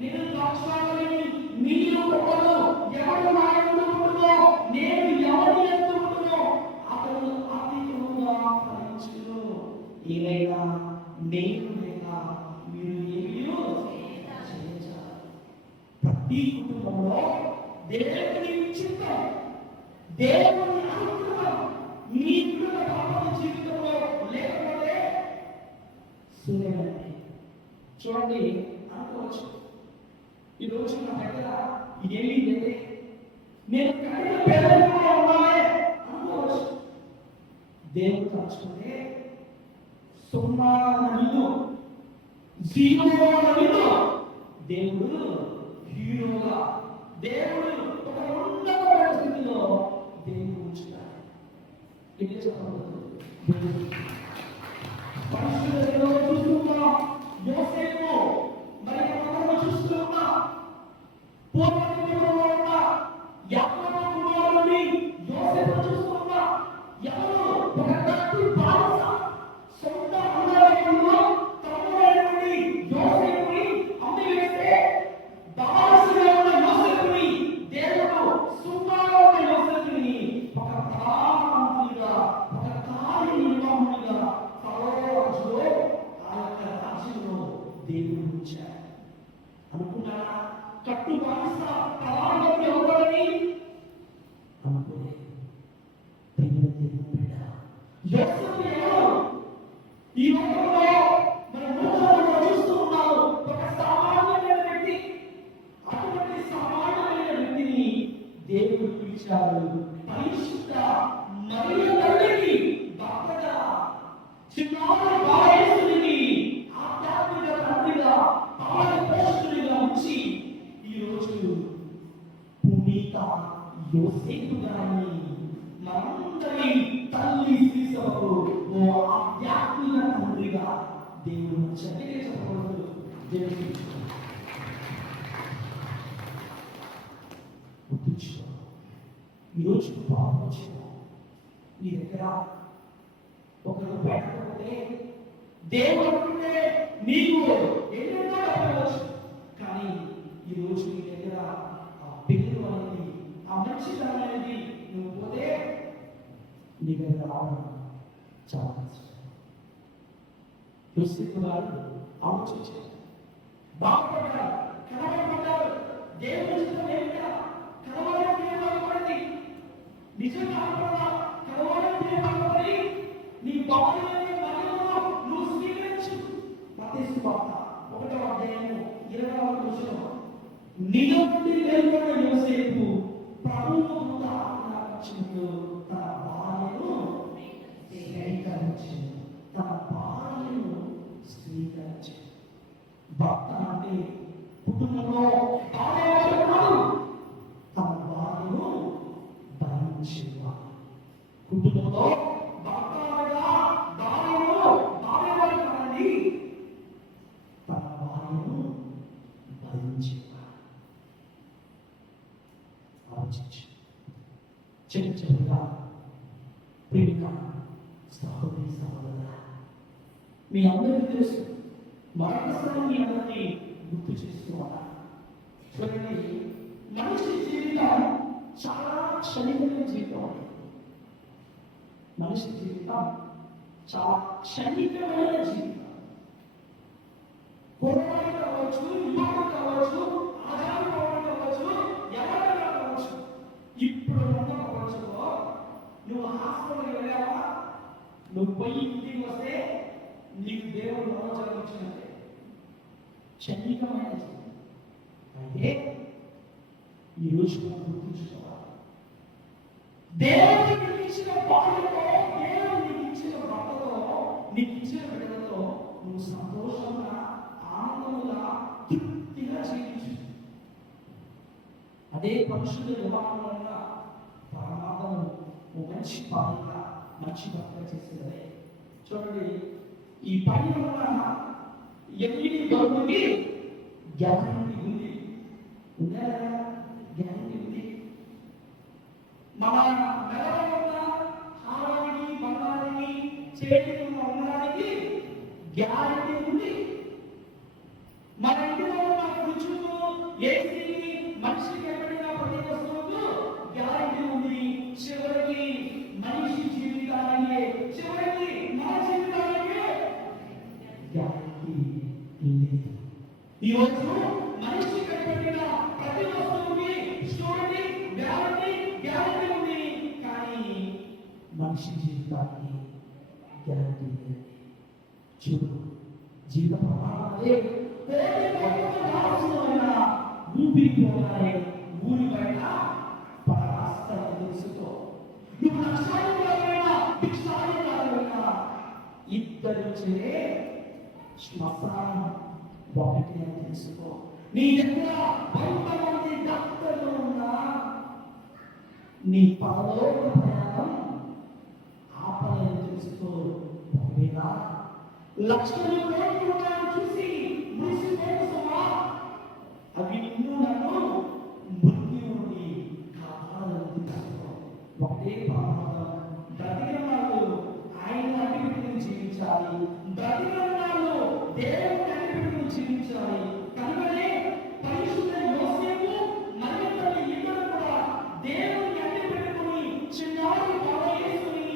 నేను ద్రాక్షావల్లిని, మీరు ఒకరు, ఎవరు నా యందు ఉండునో, నేను ఎవరి యందు ఉండునో అతడు అధికముగా ఫలించును. ఏదైనా నేను లేక మీరు ఏమీయూ చేయజాలరు. ప్రతి కుటుంబంలో దేవుని చిత్తం, దేవుని అనుగ్రహం మీ కుటుంబ పాపల జీవితంలో లేకపోతే శూన్యమే. చూడండి, అనుకోవచ్చు, ఈరోజు నా దగ్గర ఏమీ లేదే, నేను కలిగిన పేదరికంలో ఉన్నానే అనుకోవచ్చు. దేవుడు తలుచుకుంటే సున్నా నిన్ను, జీరో నిన్ను దేవుడు హీరోగా, దేవుడు ఒక ఉన్నతమైన స్థితిలో దేవుడు ఉంచుతాడు. ఇది చెప్పబడుతుంది. పరిశుద్ధంలో చూస్తున్నా యోసేపు, మరి మనము చూస్తున్నా పూర్వనిధిలో ఉన్న యాకోబు కుమారుని యోసేపు చూస్తున్నా. ఎవరు ఒక కత్తి బానిస, సొంత అన్నదమ్ములు తమ్ముడైనటువంటి యోసేపుని అమ్మివేస్తే, బానిసగా ఉన్న యోసేపుని దేవుడు, సున్నాగా ఉన్న యోసేపుని ఒక ప్రధానమంత్రిగా, ఒక కార్యనిర్వాహకునిగా ఫరో రాజులో, ఆ యొక్క రాజ్యంలో దేవుడు ఉంచాడు. అనుకున్నారా కట్టు బానిస ప్రధానమంత్రి అవుతాడని? అనుకోలేదు. యోసేపు ఎవరు? ఈ లోకంలో మన మూలంలో చూస్తూ ఉన్నాము, ఒక సామాన్యమైన వ్యక్తి. అటువంటి సామాన్యమైన వ్యక్తిని దేవుడు పిలిచాడు పరిశుద్ధ మరియ తల్లికి భర్తగా, చిన్నారి బాలయేసుని ఆధ్యాత్మిక తండ్రిగా, పాల పోషకుడిగా ఉంచి ఈరోజు పునీత యోసేపు గారిని మనందరి తల్లి శ్రీసభకు ఓ ఆధ్యాత్మిక తండ్రిగా దేవుడు చెప్పకూడదు. దేవుడు గుర్తించుకో. ఈరోజు పాపం నీ దగ్గర ఒకరు పెట్టకపోతే దేవుడు అనుకుంటే నీకు ఎన్నెన్నో డబ్బులు, కానీ ఈరోజు నీ దగ్గర ఆ పిల్లలు అనేది, ఆ మంచితనం అనేది నువ్వు పోతే నీ దగ్గర రావడం చాలా కష్టం. యోసేపు గారు ఆలోచించారు, బాగుపడ్డారు, కలవరపడ్డారు. దేవుని చిత్తం ఏమిటా? కలవరం తీయబడి నిజంగా కలవరం తీయబడి నీ బాగులని మరణంలో నువ్వు స్వీకరించు. మత్తయి వార్త 1వ అధ్యాయము 20వ వచనం, నీలో నుండి లేకుండా యోసేపు ప్రభువు దూత ఆజ్ఞాపించినట్లు తన భార్యను స్వీకరించింది. తన భార్యను స్వీకరించింది. భర్త అంటే కుటుంబంలో భార్య కాదు, తన భార్యను భరించేవాడు. కుటుంబంలో భర్తగా భార్యను భార్యవాడు కాదండి, తన భార్యను భరించేవాడు. ఆలోచించు. చిన్నగా ప్రేమిక సహోదరి సహోదరుడా, మీ అందరికీ తెలుసు, మరొకసారి మీ అందరినీ గుర్తు చేసుకోవాలా. చూడండి, మనిషి జీవితం చాలా క్షణికమైన జీవితం. మనిషి జీవితం చాలా క్షణికమైన జీవితం. పూర్వకాలం కావచ్చు, యువకులు కావచ్చు, ఆచారం కావచ్చు, ఎవరైనా కావచ్చు. ఇప్పుడు ఉన్న ప్రపంచంలో నువ్వు హాస్పిటల్కి వెళ్ళావా, నువ్వు పోయి ఇంటికి వస్తే నీకు దేవుడు నవచరం ఇచ్చినట్టే. క్షణికమైన జీవితం. అయితే ఈరోజు మనం గుర్తుంచుకోవాలి, దేవుడు నీకు ఇచ్చిన భార్యతో, దేవుడు నీకు ఇచ్చిన భర్తతో, నీకు ఇచ్చిన బిడ్డలతో నువ్వు సంతోషంగా, ఆనందంగా, తృప్తిగా జీవించు. అదే పరిశుద్ధ వివాహంలో ఉన్న పరమాత్మను మంచి భార్యగా, మంచి భర్తగా చేసేదే. చూడండి, ఈ పైన ఉన్న ఎన్ని గౌరవకి గ్యారంటీ ఉంది. ఉన్నారా? గ్యారంటీ ఉంది. మన మెడలో ఉన్న హారానికి, బంగారానికి, చేతికి ఉన్న ఉండడానికి గ్యారంటీ ఉంది. మన ఇంటిలో ఉన్న ఫ్రిడ్జ్కు, ఏసీకి, మనిషికి ఎక్కడైనా ప్రతి వస్తువుకు గ్యారంటీ ఉంది. చివరికి మనిషి జీవితానికి, చివరికి మన జీవితానికి గ్యారంటీ లేదు. ఈరోజు మనిషి కనిపెట్టిన ప్రతి వస్తువుకి స్టోరీ గ్యారంటీ ఉంది, కానీ మనిషి జీవితానికి గ్యారంటీ లేదు. చూడు, జీవిత ప్రమాణాలే ఊపిరిపోతాయి. ఊరి బయట పరాస్తాయి తెలుసుకో. నువ్వు నష్టాలైనా భిక్షాలైనా ఇద్దరు చేరే శ్మశానం ఒకటి అని తెలుసుకో. నీ దగ్గర 100 మంది డాక్టర్లు ఉన్నా నీ పరలోక ప్రయాణం ఆపలేని తెలుసుకో. ఒకవేళ లక్షలు కోట్లు ఉన్నాయని చూసి మురిసిపోతున్నా, అవి నిన్ను నన్ను మృత్యు నుండి కాపాడాలని తెలుసుకో. ఒకటే పరమాత్మ, బ్రతికిన వాళ్ళు ఆయన అభివృద్ధిని జీవించాలి. బ్రతికిన వాళ్ళు దేవుని అభివృద్ధిని జీవించాలి. కనుకనే పరిశుద్ధ యోసేపు మరియు తన ఇద్దరు కూడా దేవుని అభివృద్ధిని చిన్నారి యేసుని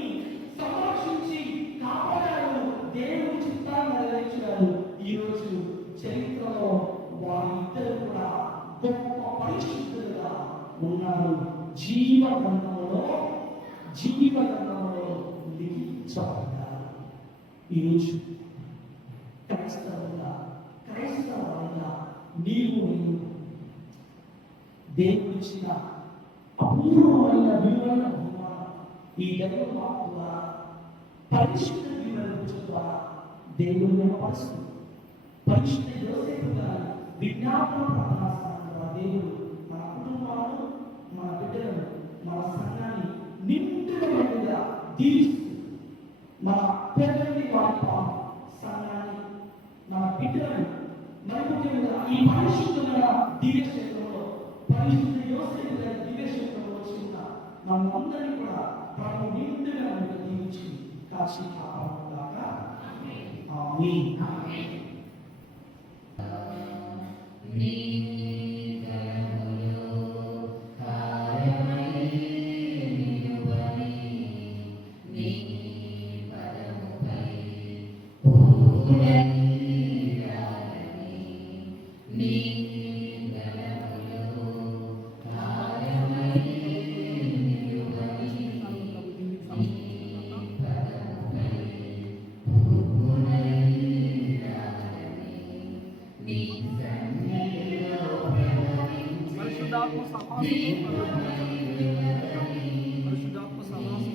సంరక్షించి కాపాడారు. దేవుని చిత్తాన్ని నెరవేర్చారు. ఈరోజు చరిత్రలో వారిద్దరు కూడా గొప్ప పరిశుద్ధులుగా ఉన్నారు. జీవగ్రంథంలో లిఖించబడ్డారు. ఈరోజు క్రైస్తవుగా నీవు దేవుడిచ్చిన అపూర్వమైన విలువైన బహుమానం ఈ దైవ వాక్కు ద్వారా, పరిశుద్ధ జీవనం ద్వారా దేవుని పరుస్తుంది. పరిశుద్ధ యోసేపు గారి విజ్ఞాపన ప్రార్థనా ద్వారా దేవుడు మన కుటుంబాలను, మన బిడ్డలను, మన సంఘాన్ని నిండుగా బిడ్డలను మరి ముఖ్యంగా ఈ పరిశుద్ధమైన దివ్య క్షేత్రంలో పరిశుద్ధ యోసేపు గారి దివ్య క్షేత్రంలో వచ్చి ఉన్న మనందరినీ కూడా ప్రభు నిండుగా మనకు దీవించి కాశీ కాపాడుగాక. ఆమేన్. పరిశుద్ధాత్మ సమాసం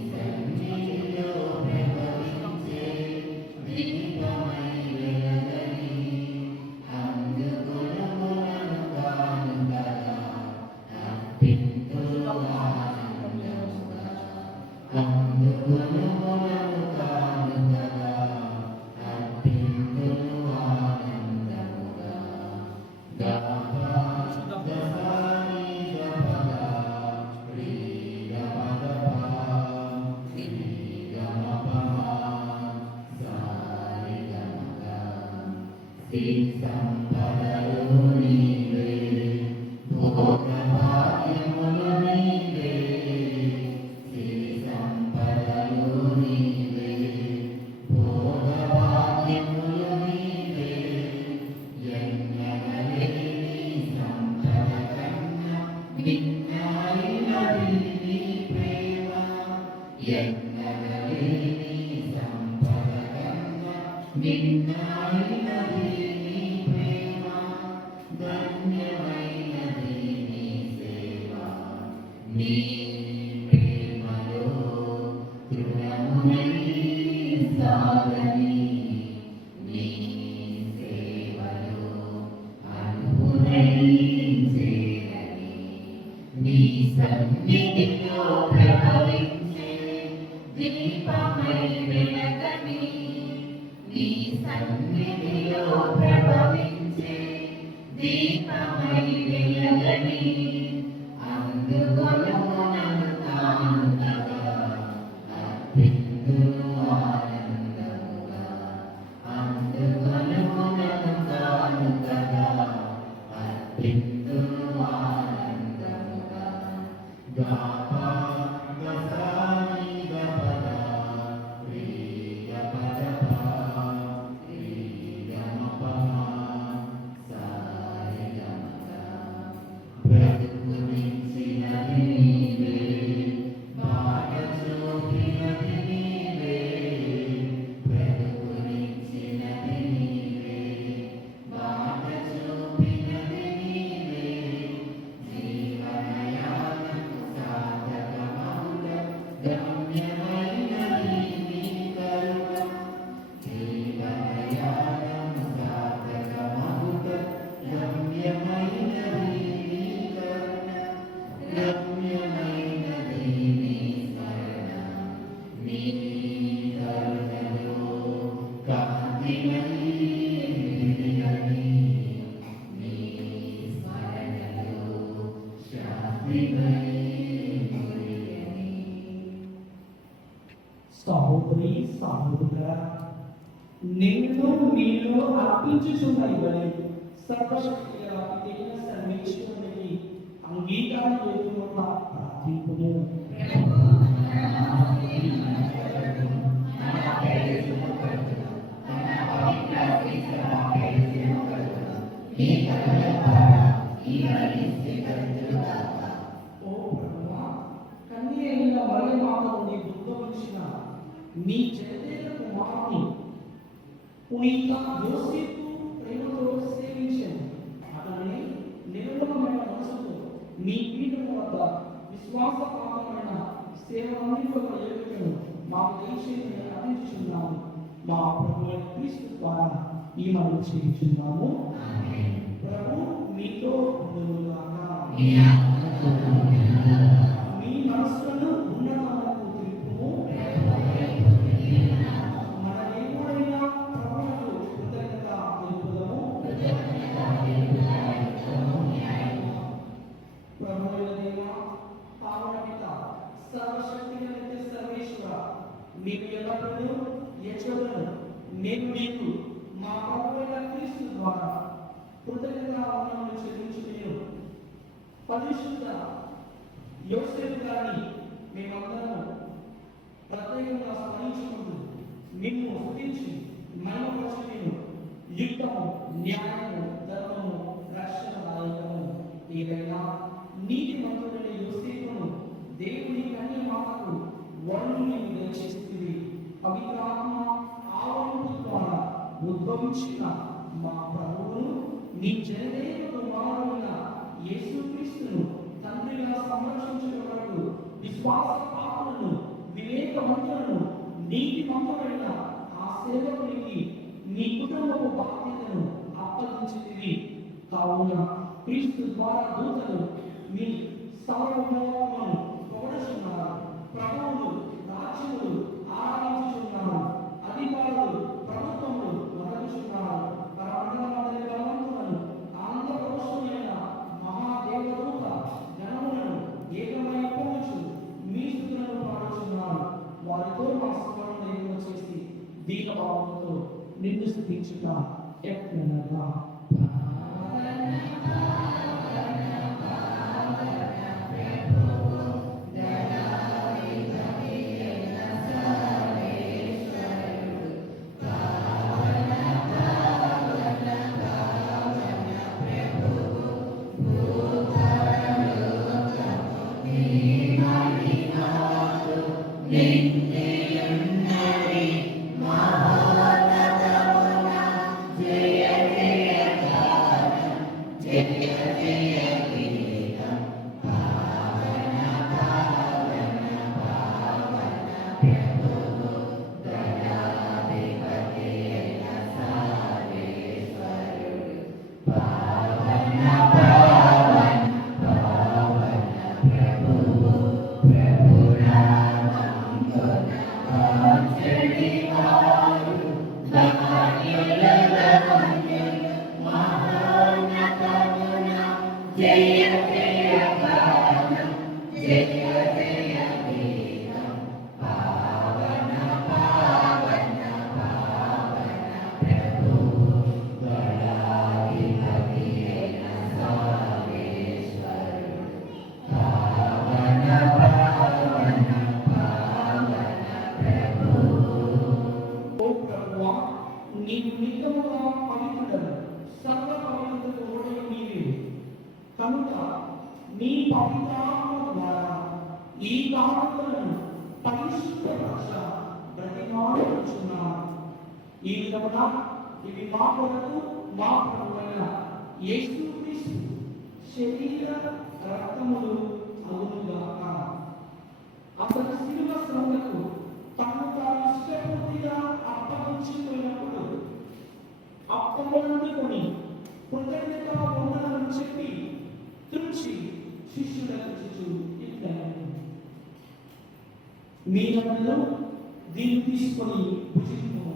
సహోదరి సహోదరుడా, నేను మీలో అర్పించుచున్న ఇవన్నీ సర్వశక్తి సర్వేశ్వరునికి అంగీకారం చేస్తున్న ప్రార్థింపును. ఓ ప్రభువా, కన్య అయిన మరియమాతను నీ ఉద్భవించిన నీ జగదేక కుమారుని పునీత యోసేపు ప్రేమతో సేవించాను. అతన్ని నిర్మలమైన మనసుతో నీ పీఠం వద్ద విశ్వాసపాతమైన సేవలన్నింటిలో ఏడుకను మాకు దయచేసి అందించున్నాము. మా ప్రభు క్రీస్తు ద్వారా ఈ మనం చేయించున్నాము. ప్రభు మీతో ఉండుగాక. మీ మనస్సులను ఉన్నతములకు తిప్పుము. మన దేవుడైన ప్రభువుకు కృతజ్ఞత తెలుపుదాము. పావన పిత సర్వశక్తి కలిగిన సర్వేశ్వర మీకు ఎల్లప్పుడూ యెహోవాను నేను మీకు మా ప్రభువైన క్రీస్తు ద్వారా కృతజ్ఞతావందనములు చెల్లించుటయు పరిశుద్ధ యోసేపు గారిని మేమందరం ప్రత్యేకంగా స్మరించుకుంటూ నిన్ను స్తుతించి మహిమపరచుటయు యుద్ధము న్యాయము ధర్మము రక్షణ దాయకము ఏదైనా నీతిమంతుడైన యోసేపును దేవుని కన్యమాతకు వరుణుని దయచేస్తుంది పవిత్రాత్మ ఆవరణము ద్వారా ఉద్భవించిన మా ప్రభువును నీ జనదేవ కుమారుడైన యేసుక్రీస్తును తండ్రిగా సంరక్షించిన వరకు విశ్వాస పాత్రలను వివేకవంతులను నీతిమంతుడైన ఆ సేవకునికి నీ కుటుంబపు బాధ్యతను అప్పగించింది. కావున క్రీస్తు ద్వారా దూతలు మీ సార్వభౌమమును పొగడుచున్నారు, ప్రభువులు రాజ్యములు ఆరాధించుచున్నారు, అధికారులు ప్రభుత్వములు వదలుచున్నారు. పరమండలమందరి బలవంతులను ఆనందపరుషులైన మహాదేవదూత గణములను ఏకమై పొందుచు మీ స్తుతులను పాడుచున్నారు. వారితో మా స్మరణ ఏమో చేసి దీనభావంతో నిన్ను స్తుతించుట ఎట్లనగా నీవు నిత్యముగా పవిత్రుడను, సర్వ పవిత్రతకు ఓడయు నీవే. కనుక నీ పవిత్రాత్మ ద్వారా ఈ కానుకలను పరిశుద్ధపరచ బ్రతిమాలుచున్నాను. ఈ విధముగా ఇవి మా కొరకు మా ప్రభువైన యేసుక్రీస్తు శరీర రక్తములు అగునుగాక. అతని శిలువ శ్రమలకు తను తాను ఇష్టపూర్తిగా అప్పగించిపోయినప్పుడు అప్పములందుకొని కృతజ్ఞతా వందనాలు చెప్పి తుడిచి శిష్యులకు ఇట్లనెను, మీరందరూ దీన్ని తీసుకొని భుజించుము.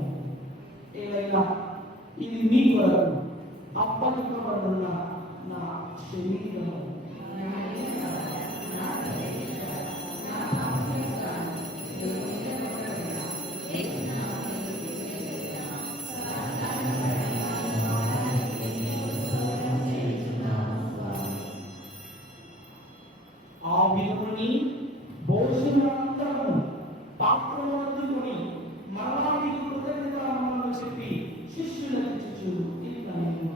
ఏదైనా ఇది మీ కొరకు అప్పగింపబడున్న నా శరీరము. ఆ విధముని భోజనాంతరము పాత్రను అందుకొని మరలా మీకు కృతజ్ఞతావందనాలు చెప్పి శిష్యులకు ఇట్లనెను,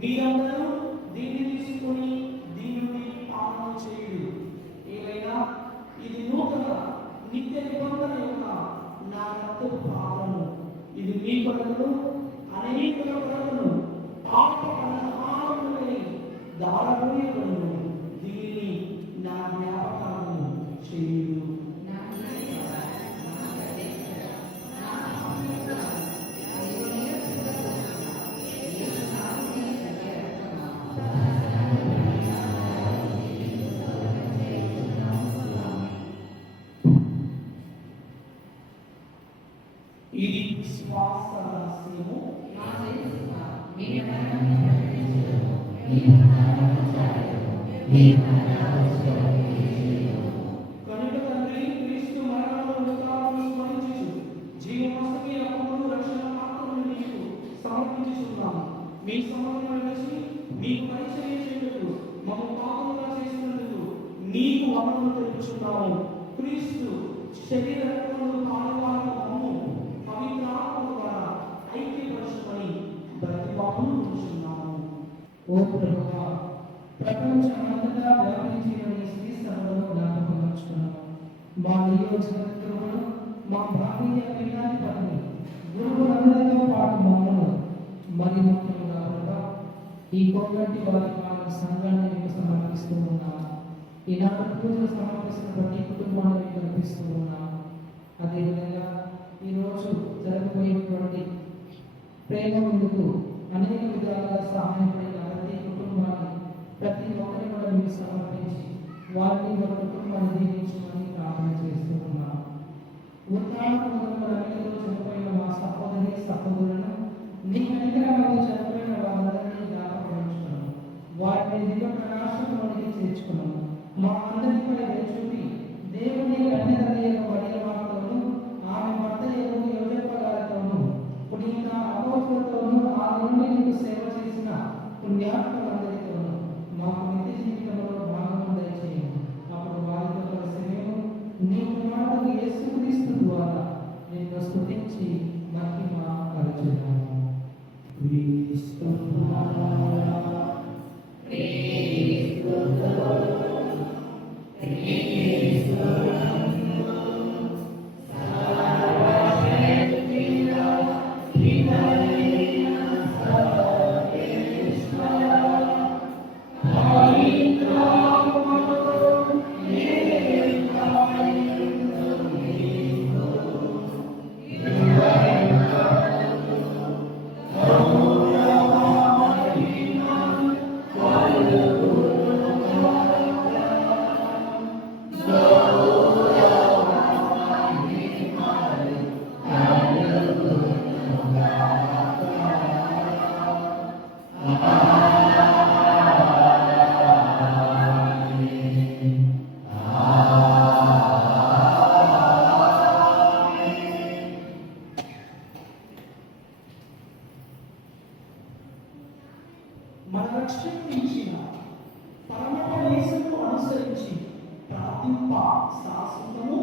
మీరందరూ దీన్ని తీసుకొని దీనిని పాలన చేయుడు. ఏదైనా ఇది నూతన నిత్య నిబంధన యొక్క నా రక్తపు పాలన. ఇది మీ కొరకు అనేకుల కొరకును పాప పరిహారములై దారవేయబడును. దీనిని నా జ్ఞాపకాలను చేయుడు. ఇది విశ్వాస రహస్యము. మీ నీకు వందనములు తెలుపుచున్నాము. క్రీస్తు శరీర రక్తములు పాలువారిని మమ్ము పవిత్ర ఆత్మ ద్వారా ఐక్యపరచుకొని ప్రతిభావం ఉంచున్నాము. ఓ ప్రభువా, ప్రపంచమంతటా వ్యాపించి ఉన్న శ్రీ సభలో జ్ఞాపకం ఉంచుకున్నాము. మా నియోజకవర్గంలో మా భారతీయ పీఠాధిపతిని గురువులందరితో పాటు మమ్మల్ని మరి ముఖ్యంగా ప్రభా ఈ కోటి వారి పాలన సంఘాన్ని మీకు సమర్పిస్తూ ఉన్నాము. ఈనాడు పూజలు సమర్పిస్తున్న ప్రతి కుటుంబాన్ని మీకు అర్పిస్తూ ఉన్నాము. అదేవిధంగా ఈరోజు జరగబోయేటువంటి ప్రేమ ముందుకు అనేక విధాలుగా సహాయపడిన ప్రతి కుటుంబాన్ని ప్రతి ఒక్కరిని కూడా మీకు సమర్పించి వారిని వారి కుటుంబాన్ని దీవించమని ప్రార్థన చేస్తూ ఉన్నాము. ఉత్తానంలో చనిపోయిన మా సహోదరి సహోదరులను నీ కనికరంలో చనిపోయిన వారందరినీ జ్ఞాపకం ఉంచుకున్నాము. వారిని దివ్య ప్రకాశంలోనికి చేర్చుకున్నాము. మా అందరిపై చూపి దేవుని కన్యకయ్యకు వడియవారితోనూ ఆమె భర్త యోజప్ప గారితోనూ పునీత అపోస్తులతోనూ ఆ నుండి నీకు సేవ చేసిన పుణ్యాత్మలందరితోనూ మాకు నిత్య జీవితంలో భాగం దయచేయండి. అప్పుడు వారితో కలిసి మేము నీ కుమారుడు యేసుక్రీస్తు ద్వారా నిన్ను స్తుతించి మహిమ పరచుదాము. మన రక్షించిన పరమేశ్వరును అనుసరించి ప్రార్థింప శాశ్వతము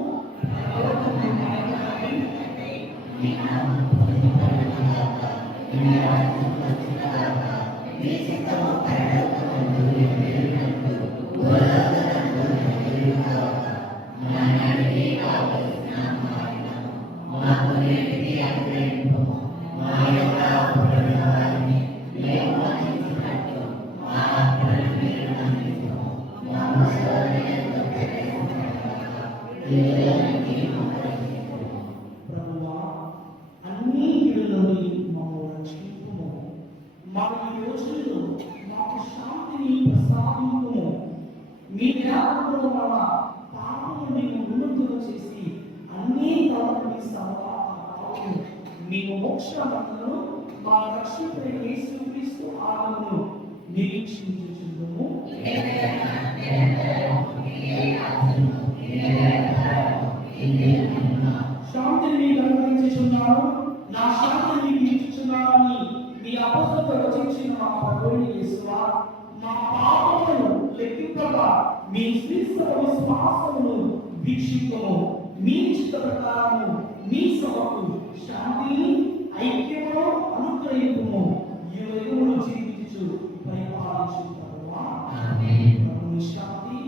ప్రభువా, అన్ని కీడులని మమ్మల్ని రక్షింపుము. మా ఈ రోజుల్లో మాకు శాంతిని ప్రసాదింపుము. మీ జ్ఞాపకముల వల్ల పాపము మేము విముక్తులు చేసి అన్ని తలపని సమవాహము మేము మోక్షమందును మా రక్షకుడైన యేసుక్రీస్తు ఆత్మను నిరీక్షించుచుందుము. శాంతిని మీకు అనుగ్రహించుచున్నాను, నా శాంతిని మీకు ఇచ్చుచున్నానని మీ అపోస్తలులతో వచించిన మా ప్రభువైన యేసువా, మా పాపములను లెక్కింపక మీ శ్రీస్తవ విశ్వాసమును వీక్షింపము. మీ చిత్త ప్రకారము మీ సభకు శాంతిని ఐక్యమును అనుగ్రహింపుము. యుగయుగములు జీవించు పరిపాలించు ప్రభువా. ప్రభుని శాంతి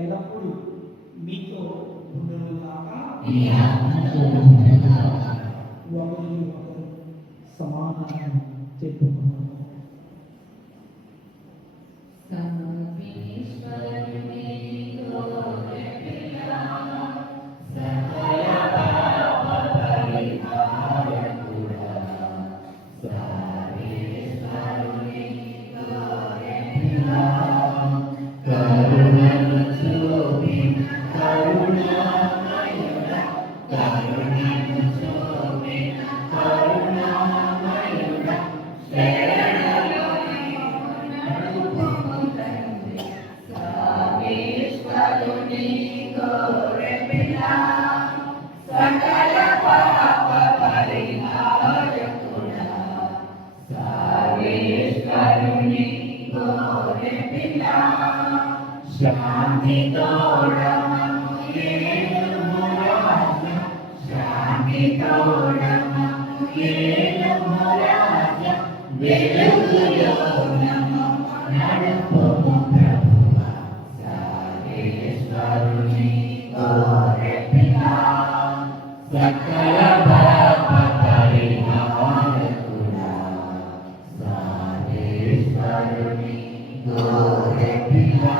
ఎల్లప్పుడూ మీతో ఉండును గాక. ఒకరి ఒకరు సమాధానం చెప్పుకున్నాము. శాంతి తోడమము ఏలుము రాజ్యం, శాంతి తోడమము ఏలుము రాజ్యం, వెలుగులో నమము నడుపుము ప్రభువా, సర్వేశ్వరుని గోరెపిల్లా, సకల పాప పరిహారకుడా, సర్వేశ్వరుని గోరెపిల్లా.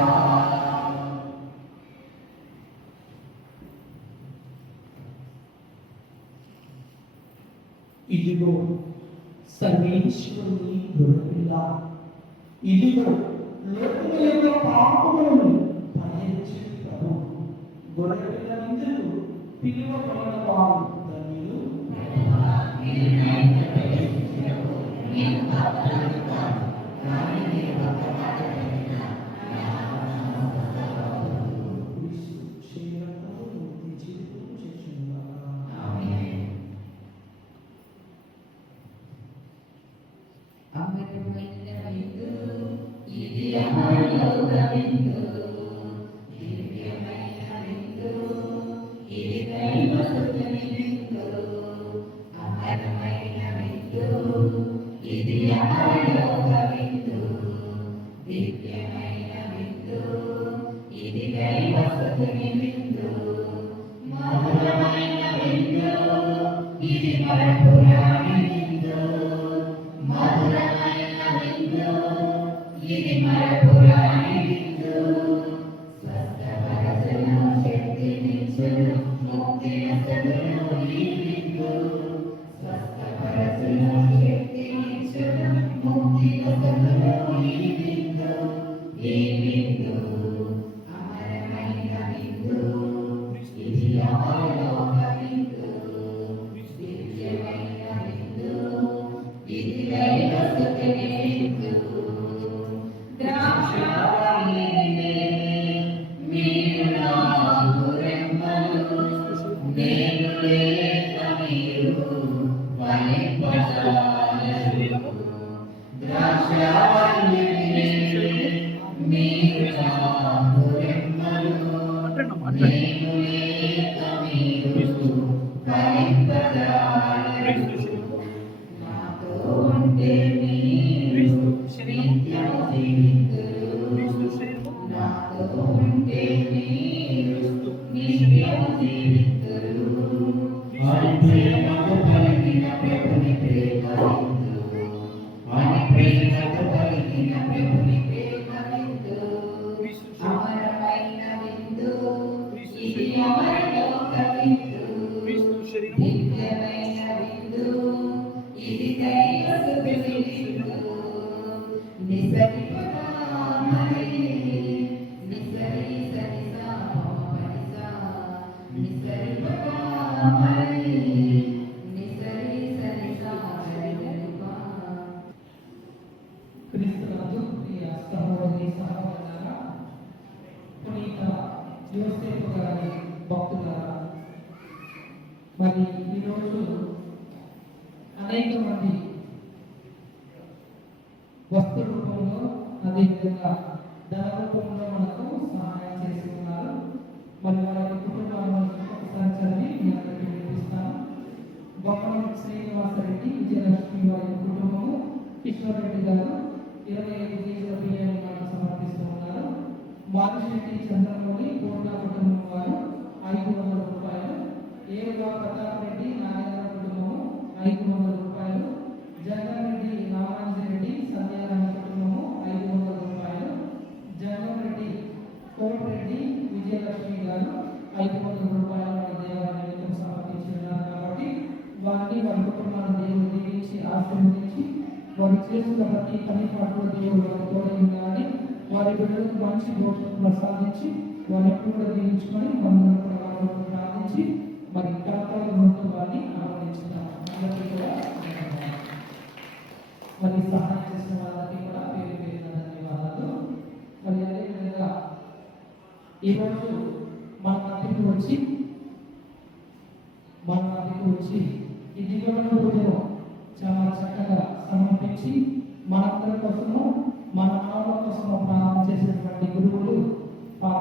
ఇదిగో సర్వేశ్వరుని గొర్రెపిల్ల, ఇదిగో లోకము యొక్క పాపములను పరిహరించే ప్రభు. గొర్రెపిల్ల నిందుకు పిలువబడిన వారు ధన్యులు. అమరమైన విందు, ఇది అమరలోక విందు, దివ్యమైన విందు, ఇది దైవసుతుని విందు. అమరమైన విందు, ఇది అమరలోక విందు, దివ్యమైన విందు, ఇది దైవసుతుని విందు. మధురమైన విందు, ఇది మరపురాని విందు, మధురమైన విందు, ఇది మరపురాని విందు. స్వస్థపరచును, శక్తినిచ్చును, ముక్తినిచ్చును ఈ విందు. స్వస్థపరచును, శక్తినిచ్చును, ముక్తినిచ్చును ఈ విందు. ఈ విందు అమరమైన విందు, ఇది అమరలోక విందు, దివ్యమైన విందు, ఇది దైవసుతుని విందు. ద్రాక్షావల్లినే మీరు నాకు రెమ్మలు, నేను లేక మీరు ఫలింపజాలరు. ద్రాక్షావల్లినే మీరు నాకు రెమ్మలు, నేను లేక మీరు ఫలింపజాలరు. నాతో ఉంటే మీరు నిత్యము జీవింతురు. నాతో ఉంటే మీరు నిత్యము జీవింతురు. అని ప్రేమతో పలికిన ప్రభుని ప్రేమ విందు, అని ప్రేమతో పలికిన ప్రభుని ప్రేమ విందు, అమరమైన విందు, ఇది అమరలోక విందు, దివ్యమైన విందు, ఇది దైవసుతుని విందు. నిసరిపదామరి, నిసరి సరిసా పరిసా, నిసరిపదామరి, నిసరి సరిసా పరిగరిపా. క్రీస్తునందు ప్రియ సహోదరి సహోదరులారా, పునీత యోసేపు గారి భక్తులారా, మరి ఈరోజు అనేక మంది వస్తు రూపంలో, అదేవిధంగా ధన రూపంలో మనకు సహాయం చేసి ఉన్నారు. మరి వారి కుటుంబాలను ఒకసారి చదివి మీ అందరికీ వినిపిస్తాను. బొమ్మల శ్రీనివాసరెడ్డి, విజయలక్ష్మి వారి కుటుంబము, కిషోర్ రెడ్డి గారు 25 కేజీల బియ్యాన్ని మనకు సమర్పిస్తూ ఉన్నారు. మాదిశెట్టి చంద్రమౌళి పూర్ణ కుటుంబం వారు 500 రూపాయలు. ఏరుగా ప్రతాప్ రెడ్డి నాగేంద్ర కుటుంబము 500 రూపాయలు. జగన్ రెడ్డి రామాంజరెడ్డి సంధ్యారాయణ కుటుంబము 500 రూపాయలు. జగన్ రెడ్డి కోటిరెడ్డి విజయలక్ష్మి గారు 500 రూపాయలు మన దేవాలయానికి సమర్పించి ఉన్నారు. కాబట్టి వారిని వారి కుటుంబాన్ని దేవుడు దీవించి ఆశీర్వదించి వారు చేస్తున్న ప్రతి పని పాటలో దేవుడు వారి తోడై ఉండాలని, వారి బిడ్డలకు మంచి భవిష్యత్తు ప్రసాదించి వారిని కూడా దీవించుకొని మనందరం కూడా వారి ప్రార్థించి మరి కర్తవ్య ముందు వారిని ఆహ్వానించుతాం. అందరికీ కూడా మరి సహాయం చేసిన వాళ్ళకి కూడా పేరు పేరున ధన్యవాదాలు. మరి అదేవిధంగా ఈరోజు మన మధ్యకు వచ్చి ఈ దివ్యమైన పూజను చాలా చక్కగా సమర్పించి మనందరి కోసము, మన మానవ కోసము ప్రారంభం చేసినటువంటి గురువులు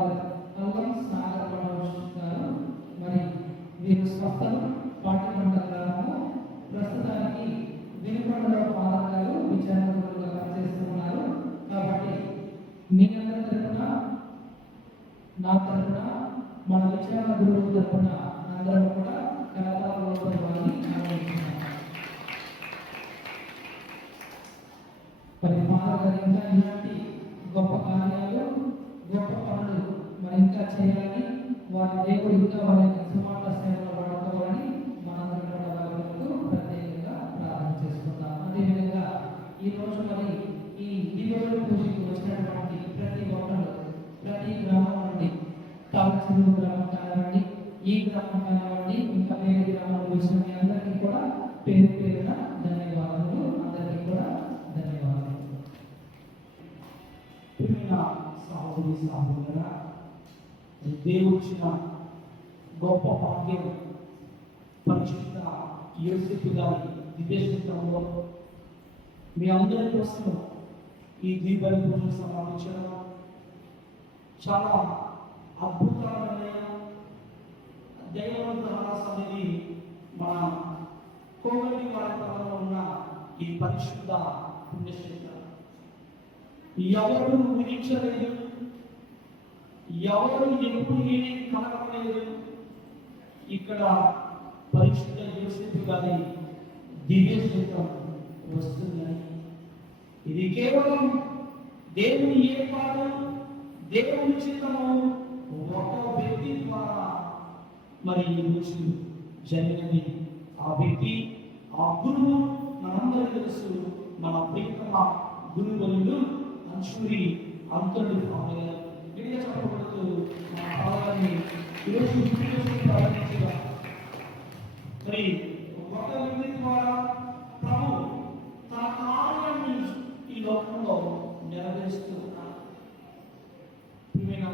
ఫాదర్ అల్లం సాగర్ మనోజ్ గారు. మరి వీరు స్వస్థలు పాటిమండ గ్రామము. ప్రస్తుతానికి వినుకొండలో ఫాదర్ గారు విచారణకులుగా పనిచేస్తున్నారు. కాబట్టి మీ అందరి తరపున, నా తరపున, మన విచారణ గురువు తరపున అందరం కూడా కళాకారులతో వారిని ఆనందిస్తున్నాం. మరి ఫాదర్ గారు ఇంకా ఇలాంటి గొప్ప కార్యాలు, గొప్ప పనులు మరి ఇంకా చేయాలని, వారి దేవుడు ఇంకా వారి యొక్క సుమార్త సేవలో వాడుకోవాలని మనందరం కూడా వారికి ప్రత్యేకంగా ప్రార్థన చేసుకుందాం. అదేవిధంగా ఈరోజు మరి ఈ దీపావళి పూజకు వచ్చినటువంటి ప్రతి ఒక్కరు, ప్రతి గ్రామం నుండి, తామచెరువు గ్రామం కానివ్వండి, ఈ గ్రామం కానివ్వండి, ఇంకా వేరే గ్రామంలో వచ్చిన మీ అందరికీ కూడా పేరు పేరున ధన్యవాదాలు. అందరికీ కూడా ధన్యవాదాలు. సహోదరి సహోదరులారా, దేవుడు ఇచ్చిన గొప్ప భాగ్యం పరిశుద్ధ యోసేపు గారి దివ్యక్షేత్రంలో మీ అందరి కోసం ఈ దీపావళి పూజను సమాపించడం చాలా అద్భుతమైన దైవవంతుల సన్నిధి మన కోవటి వాడపల్లిలో ఉన్న ఈ పరిశుద్ధ పుణ్యక్షేత్రం ఎవరు ఊహించలేదు, ఎవరు ఎప్పుడు ఏమీ కలగలేదు. ఇక్కడ పరిశుద్ధ యోసేపు గారి దివ్యక్షేత్రం వస్తుందని, ఇది కేవలం దేవుని ఏర్పాటు, దేవుని చిత్తము ఒక వ్యక్తి ద్వారా మరి ఈరోజు జరిగినది. ఆ వ్యక్తి, ఆ గురువు మనందరికీ తెలుసు, మన ప్రియతమ గురువులు అంశూరి అంతరుడు ఫాదర్. గిరిగా చెప్పబడుతూ మన ఫాదర్ని ఈరోజు ప్రారంభించగా మరి ఒక వ్యక్తి ద్వారా ప్రభు తన కార్యాన్ని ఈ లోకంలో నెరవేరుస్తున్నారు. ప్రియమైన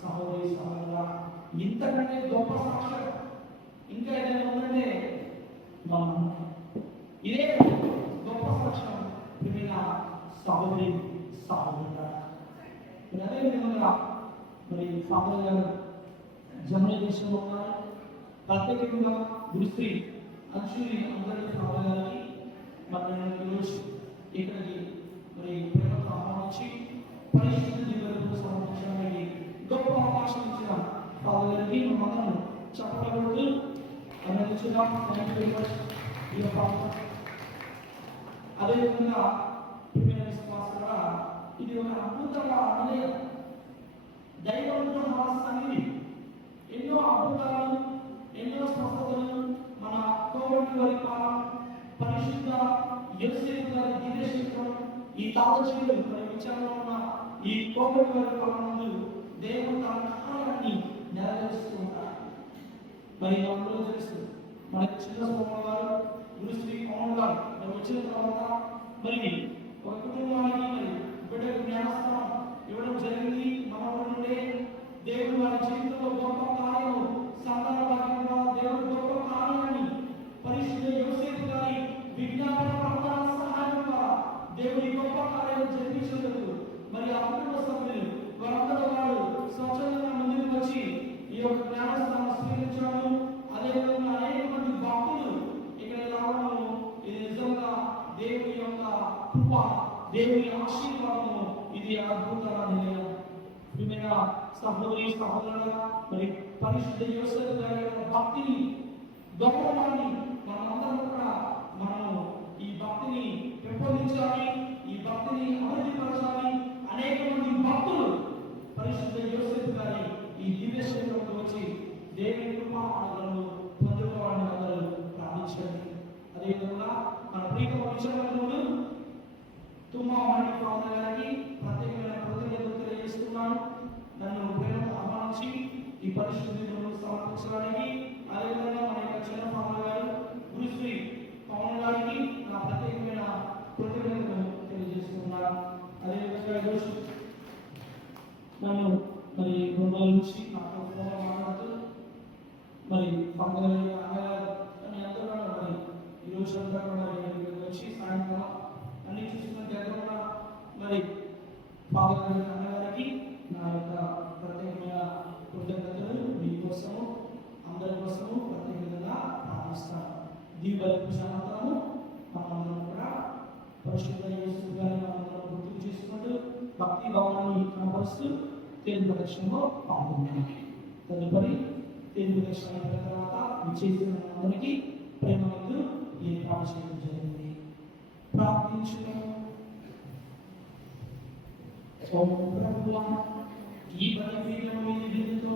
సహోదరి సహోదరులా, ఇంతకంటే గొప్ప సాక్ష్యం ఇంకా ఏదైనా ఉందంటే మనం ఇదే గొప్ప సాక్ష్యం. ప్రియమైన సహోదరి సహోదరులా, మరి అదేవిధంగా మరి ఫాదర్ గారు జర్మనీ దేశంలో ఉన్నారు. ప్రత్యేకంగా గురుశ్రీ అంశుని అందరి ఫాదర్ గారికి మరి ఈరోజు ఇక్కడికి మరి ప్రేమతో ఆహ్వానించి పరిశుద్ధ దీపావళి సమర్పించడానికి గొప్ప అవకాశం ఇచ్చిన ఫాదర్ గారికి మనందరం చెప్పబడుతూ అభినందించున్నాం. అదేవిధంగా విశ్వాసంగా ఇది ఒక అద్భుతంగా ఆలయం, దైవంతో సన్నిధి. ఎన్నో అద్భుతాలు, ఎన్నో స్వస్థతలు మన కోవటి వారి పరిశుద్ధ యోసేపు గారి దివ్యక్షేత్రం, ఈ తాళచేయులు మరి విచారణలో ఉన్న ఈ కోవటి వారి పాలనందు దేవుడు తన కార్యాన్ని నెరవేరుస్తూ ఉంటారు. మరి అందరూ తెలుసు, మనకి చిన్న సోమవారం గారు, గురుశ్రీ పవన్ గారు మరి వచ్చిన తర్వాత మరి ఒక కుటుంబానికి మరి బిడ్డకు జ్ఞానస్థానం ఇవ్వడం జరిగింది. మనవడి నుండే దేవుడు వారి జీవితంలో గొప్ప కార్యం, సంతాన భాగ్యంగా దేవుడు గొప్ప కార్యాన్ని పరిశుద్ధ యోసేపు గారి విజ్ఞాపన ప్రార్థన సహాయంగా దేవుడి గొప్ప కార్యాలు జరిపించేందుకు మరి ఆ కుటుంబ సభ్యులు వారందరూ వారు స్వచ్ఛందంగా ముందుకు వచ్చి ఈ యొక్క జ్ఞానస్థానం స్వీకరించడం, అదేవిధంగా అనేక మంది భక్తులు ఇక్కడ రావడం, ఇది నిజంగా దేవుని యొక్క కృప, దేవుని ఆశీర్వాదము. ఇది అద్భుతమైన సహోదరి సహోదరుల మరి పరిశుద్ధ యోసేపు గారి యొక్క భక్తిని, గౌరవాన్ని మనమందరం కూడా మనము ఈ భక్తిని పెంపొందించాలి, ఈ భక్తిని అభివృద్ధిపరచాలి. అనేక మంది భక్తులు పరిశుద్ధ యోసేపు గారి ఈ దివ్య క్షేత్రంలో వచ్చి దేవుని కృపాలను పొందుకోవాలని అందరూ ప్రార్థించండి. అదేవిధంగా మన ప్రియతమ విచారణలు తుమ్మవాడి ఫాదర్ గారికి ప్రత్యేకమైన కృతజ్ఞతలు తెలియజేస్తున్నాను. నన్ను ప్రేమతో ఆహ్వానించి ఈ పరిశుద్ధిని సమర్పించడానికి, అదేవిధంగా మన యొక్క చిన్న ఫాదర్ గారు గురుశ్రీ పవన్ గారికి నా ప్రత్యేకమైన కృతజ్ఞతలు తెలియజేస్తున్నాను. అదేవిధంగా ఈరోజు నన్ను మరి 2 రోజుల నుంచి నాకు మాట్లాడుతూ మరి ఫాదర్ గారు అని అందరూ మరి ఈరోజు అంతా కూడా వచ్చి సాయంత్రం అన్ని చూసుకున్న దగ్గర మరి ఫాదర్ గారికి నా యొక్క ప్రత్యేకమైన దీపావళి పూజానంతరము మనందరం కూడా పరిశుద్ధ యేసు గారిని మనందరం గుర్తు చేసుకుంటూ భక్తి భావాన్ని కనపరుస్తూ తేలు ప్రదక్షిణలో పాల్గొంటాం. తదుపరి తేలు ప్రదక్షిణ అయిపోయిన తర్వాత విచ్చేసిన అందరికీ ప్రేమతో ఏర్పాటు చేయడం జరిగింది. ప్రార్థించును. ఓం ప్రభువా, ఈ బలిపీఠం మీద విధులతో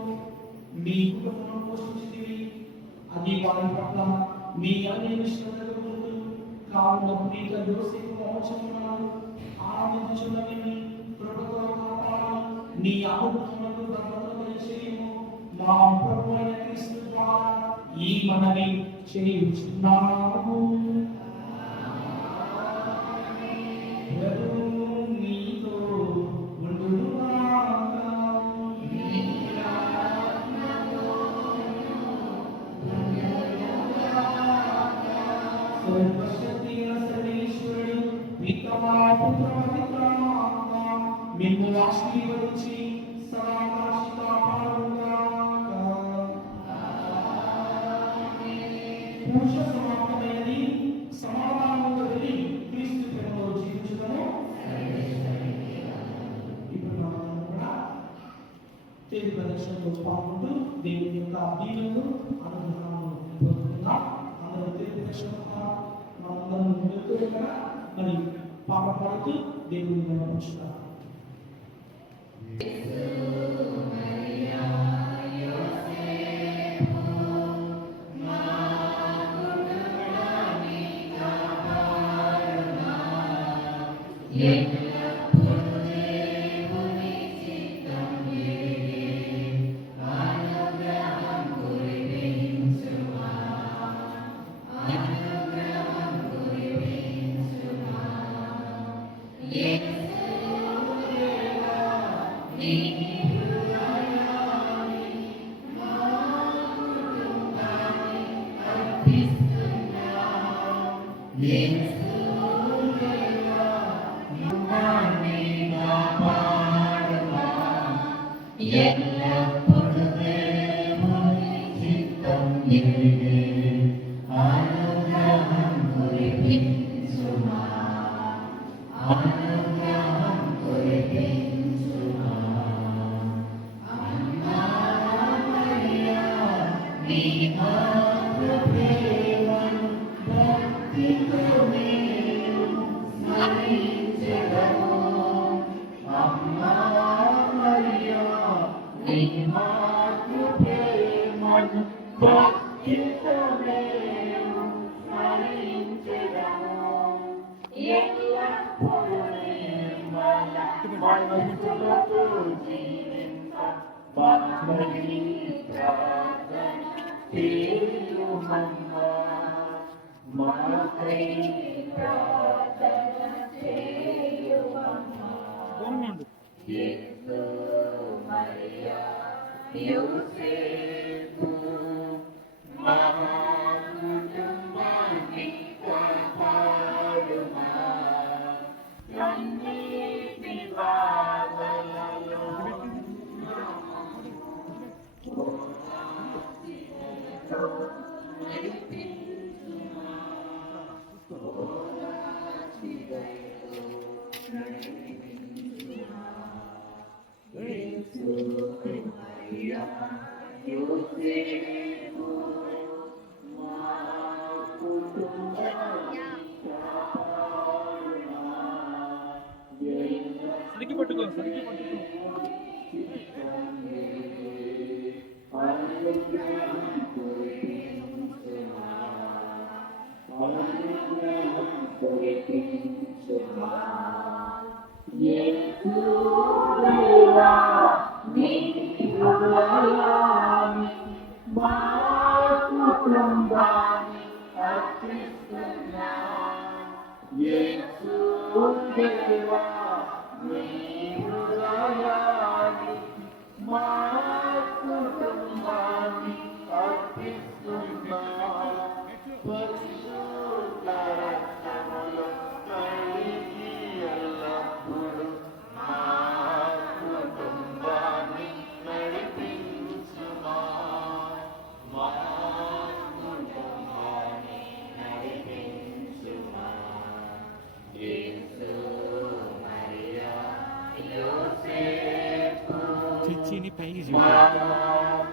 మీ కుటుంబం పోషించితివి. అది వారి పట్ల మీ అనేక శ్రద్ధలు పొందు కావున పునీత యోసేపు మహోత్సవములను ఆనందించున్నవి ప్రభుత్వ కాపాడు నీ అనుగ్రహములకు భద్రత దయచేయము. మా ప్రభు అయిన క్రీస్తు ద్వారా ఈ మనవి చేయుచున్నాము. మీతో ఉండుగాక. సర్వశక్తి సర్వేశ్వరుడు పితా పుత్ర పవిత్రాత్మ మిమ్ము ఆశీర్వదించి సదాకాశి కాపాడుగాక. పూజ సమాప్తమైనది. సమాధానంతో వెళ్ళి క్రీస్తు ప్రేమలో జీవించుదము. ఇప్పుడు మనం కూడా తేలి ప్రదర్శనలో పాల్గొంటూ దేవుని యొక్క దీవెనలు అనుగ్రహాలను పొందుకుందాం. అందరూ తేలి ప్రదర్శన మనందరం వెళ్తూ కూడా మరి పాట పాడుతూ దేవుని గమనించుతాం.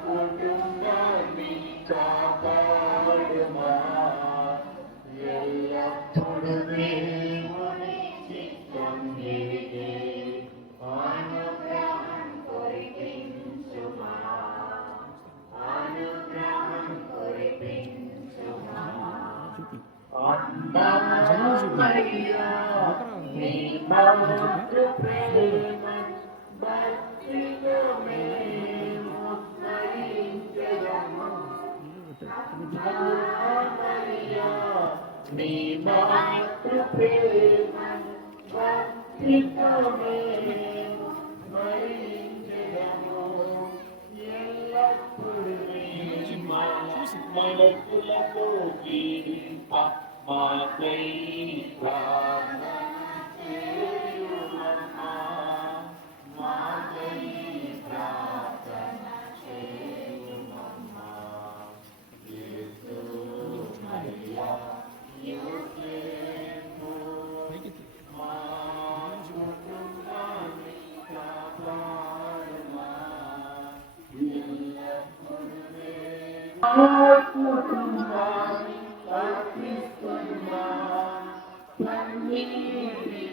కుటుంబాన్ని కాపాడుమా ఎల్లప్పుడూ దేవుని చిత్తం ఎరిగే అనుగ్రహం కురిపించుమా అనుగ్రహం కురిపించుమా అమ్మా మరియా నీ మాతృ ప్రేమ భక్తితో మేము స్మరించెదము అమ్మా మరియా నీ మాతృ ప్రేమ భక్తితో మేము స్మరించెదము ఎల్లప్పుడూ మనకులతో జీవింప మాకై ప్రార్థన చేయుమమ్మా మాకై ప్రార్థన చేయుమమ్మా యేసు మరియా యోసేపు మా కుటుంబాన్ని కాపాడుమా కుటుంబాన్ని అర్పిస్తున్నా కన్నీటి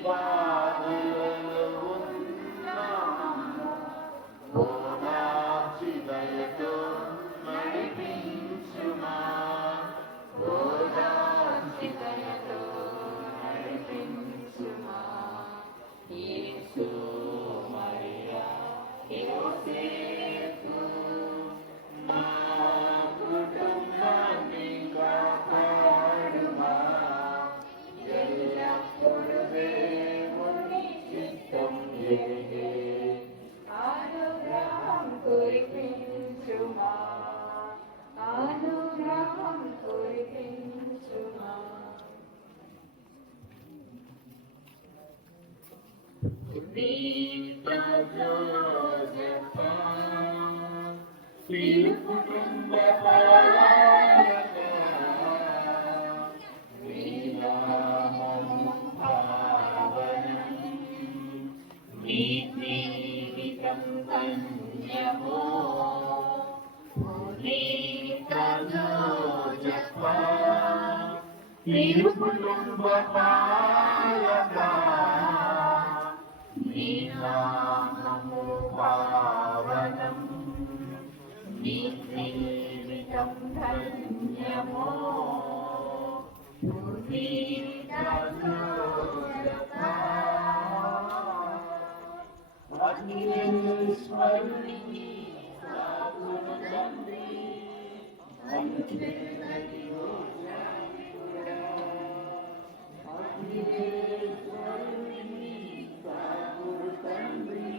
బాధలలో ఉన్నాము ఓదార్చి దయతో నడిపించుమా ఓదార్చి దయతో నడిపించుమా యేసు మరియా యోసేపు మా కుటుంబాన్ని కాపాడుమా ఎల్లప్పుడూ దేవుని చిత్తం ఎరిగే అనుగ్రహం కురిపించుమా అనుగ్రహం కురిపించుమా కుటుంబ పాలన శ్రీరామము పావనం నీ జీవితం ధన్యమో పునీతజోజప్ప కుటుంబ పాలన నీ నామము పావనం నీ జీవితం ధన్యమో అగ్నిస్మరుని సాగును తండ్రి అగ్నిస్మరుని సాగును తండ్రి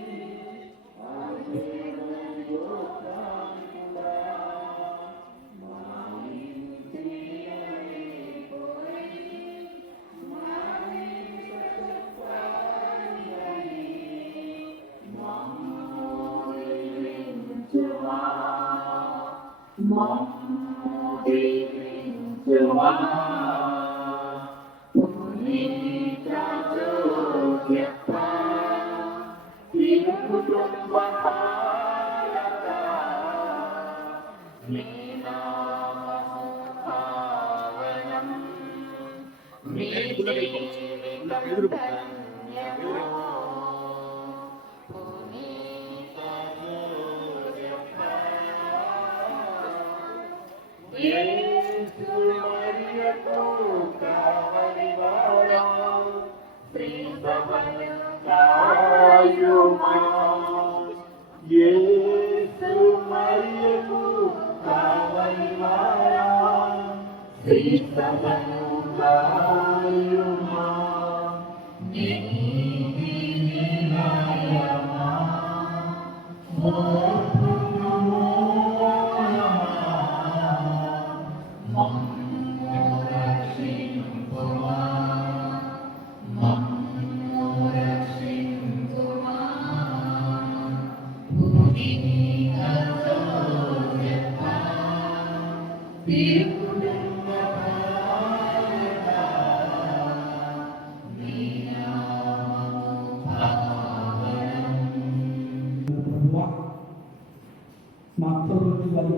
మా తోటి వారి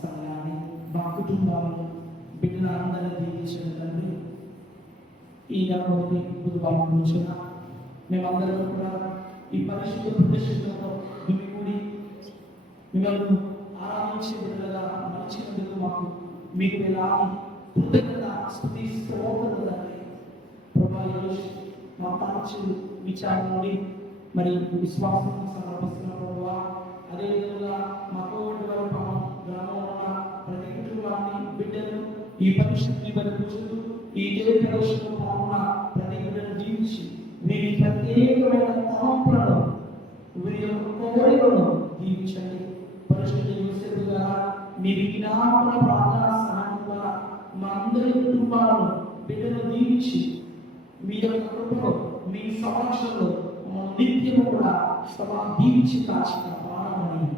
సంఘాన్ని, మా కుటుంబాలను, బిడ్డల అందరినీ దీవించిన తండ్రి. ఈ నెలలోని బుధవారం రోజున మేమందరం కూడా ఈ పరిశుద్ధ ప్రదర్శనలో గుమిగూడి మిమ్మల్ని ఆరాధించే బిడ్డలుగా మలిచినందుకు మాకు మీకు ఎలాంటి కృతజ్ఞత స్తుతి స్తోత్రములు తండ్రి. ప్రభా ఈరోజు మా పార్చి విచారణ నుండి మరి విశ్వాసం సమర్పిస్తున్న ప్రభువా, అదేవిధంగా మా కోవిడ్ గ్రామంలో ఉన్న ప్రతి కుటుంబాన్ని, బిడ్డలు ఈ పరిశుద్ధి పూజలు ఈ జయ ప్రదర్శనలో పాల్గొన్న ప్రతి బిడ్డను జీవించి వీరి ప్రత్యేకమైన తలంపులను, వీరి యొక్క కోరికలను దీవించండి. పరిశుద్ధ యోసేపు గారు మీ విజ్ఞాపన ప్రార్థన సహాయం ద్వారా మా అందరి కుటుంబాలను, బిడ్డలు దీవించి మీ యొక్క కృపలో, మీ సంరక్షణలో నిత్యము కూడా సభా దీవించి కాచిన ప్రాణమని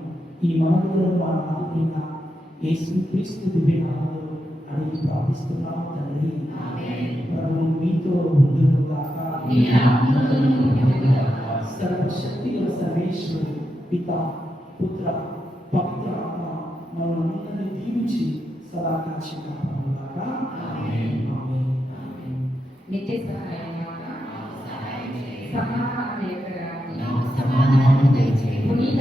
ఈ మనవులను వారు ఆదుకున్న యేసు క్రీస్తు దివ్యనామములో అడిగి ప్రార్థిస్తున్నాము తండ్రి. ప్రభు మీతో ఉండును గాక. సర్వశక్తి గల సర్వేశ్వరుడు పిత, పుత్ర, పవిత్ర ఆత్మ మనల్ని దీవించి సదా కాచి కాపాడును గాక. ఆమేన్. నిత్య సహాయం సమాధానం సమాధానం దయచేయి. పునీత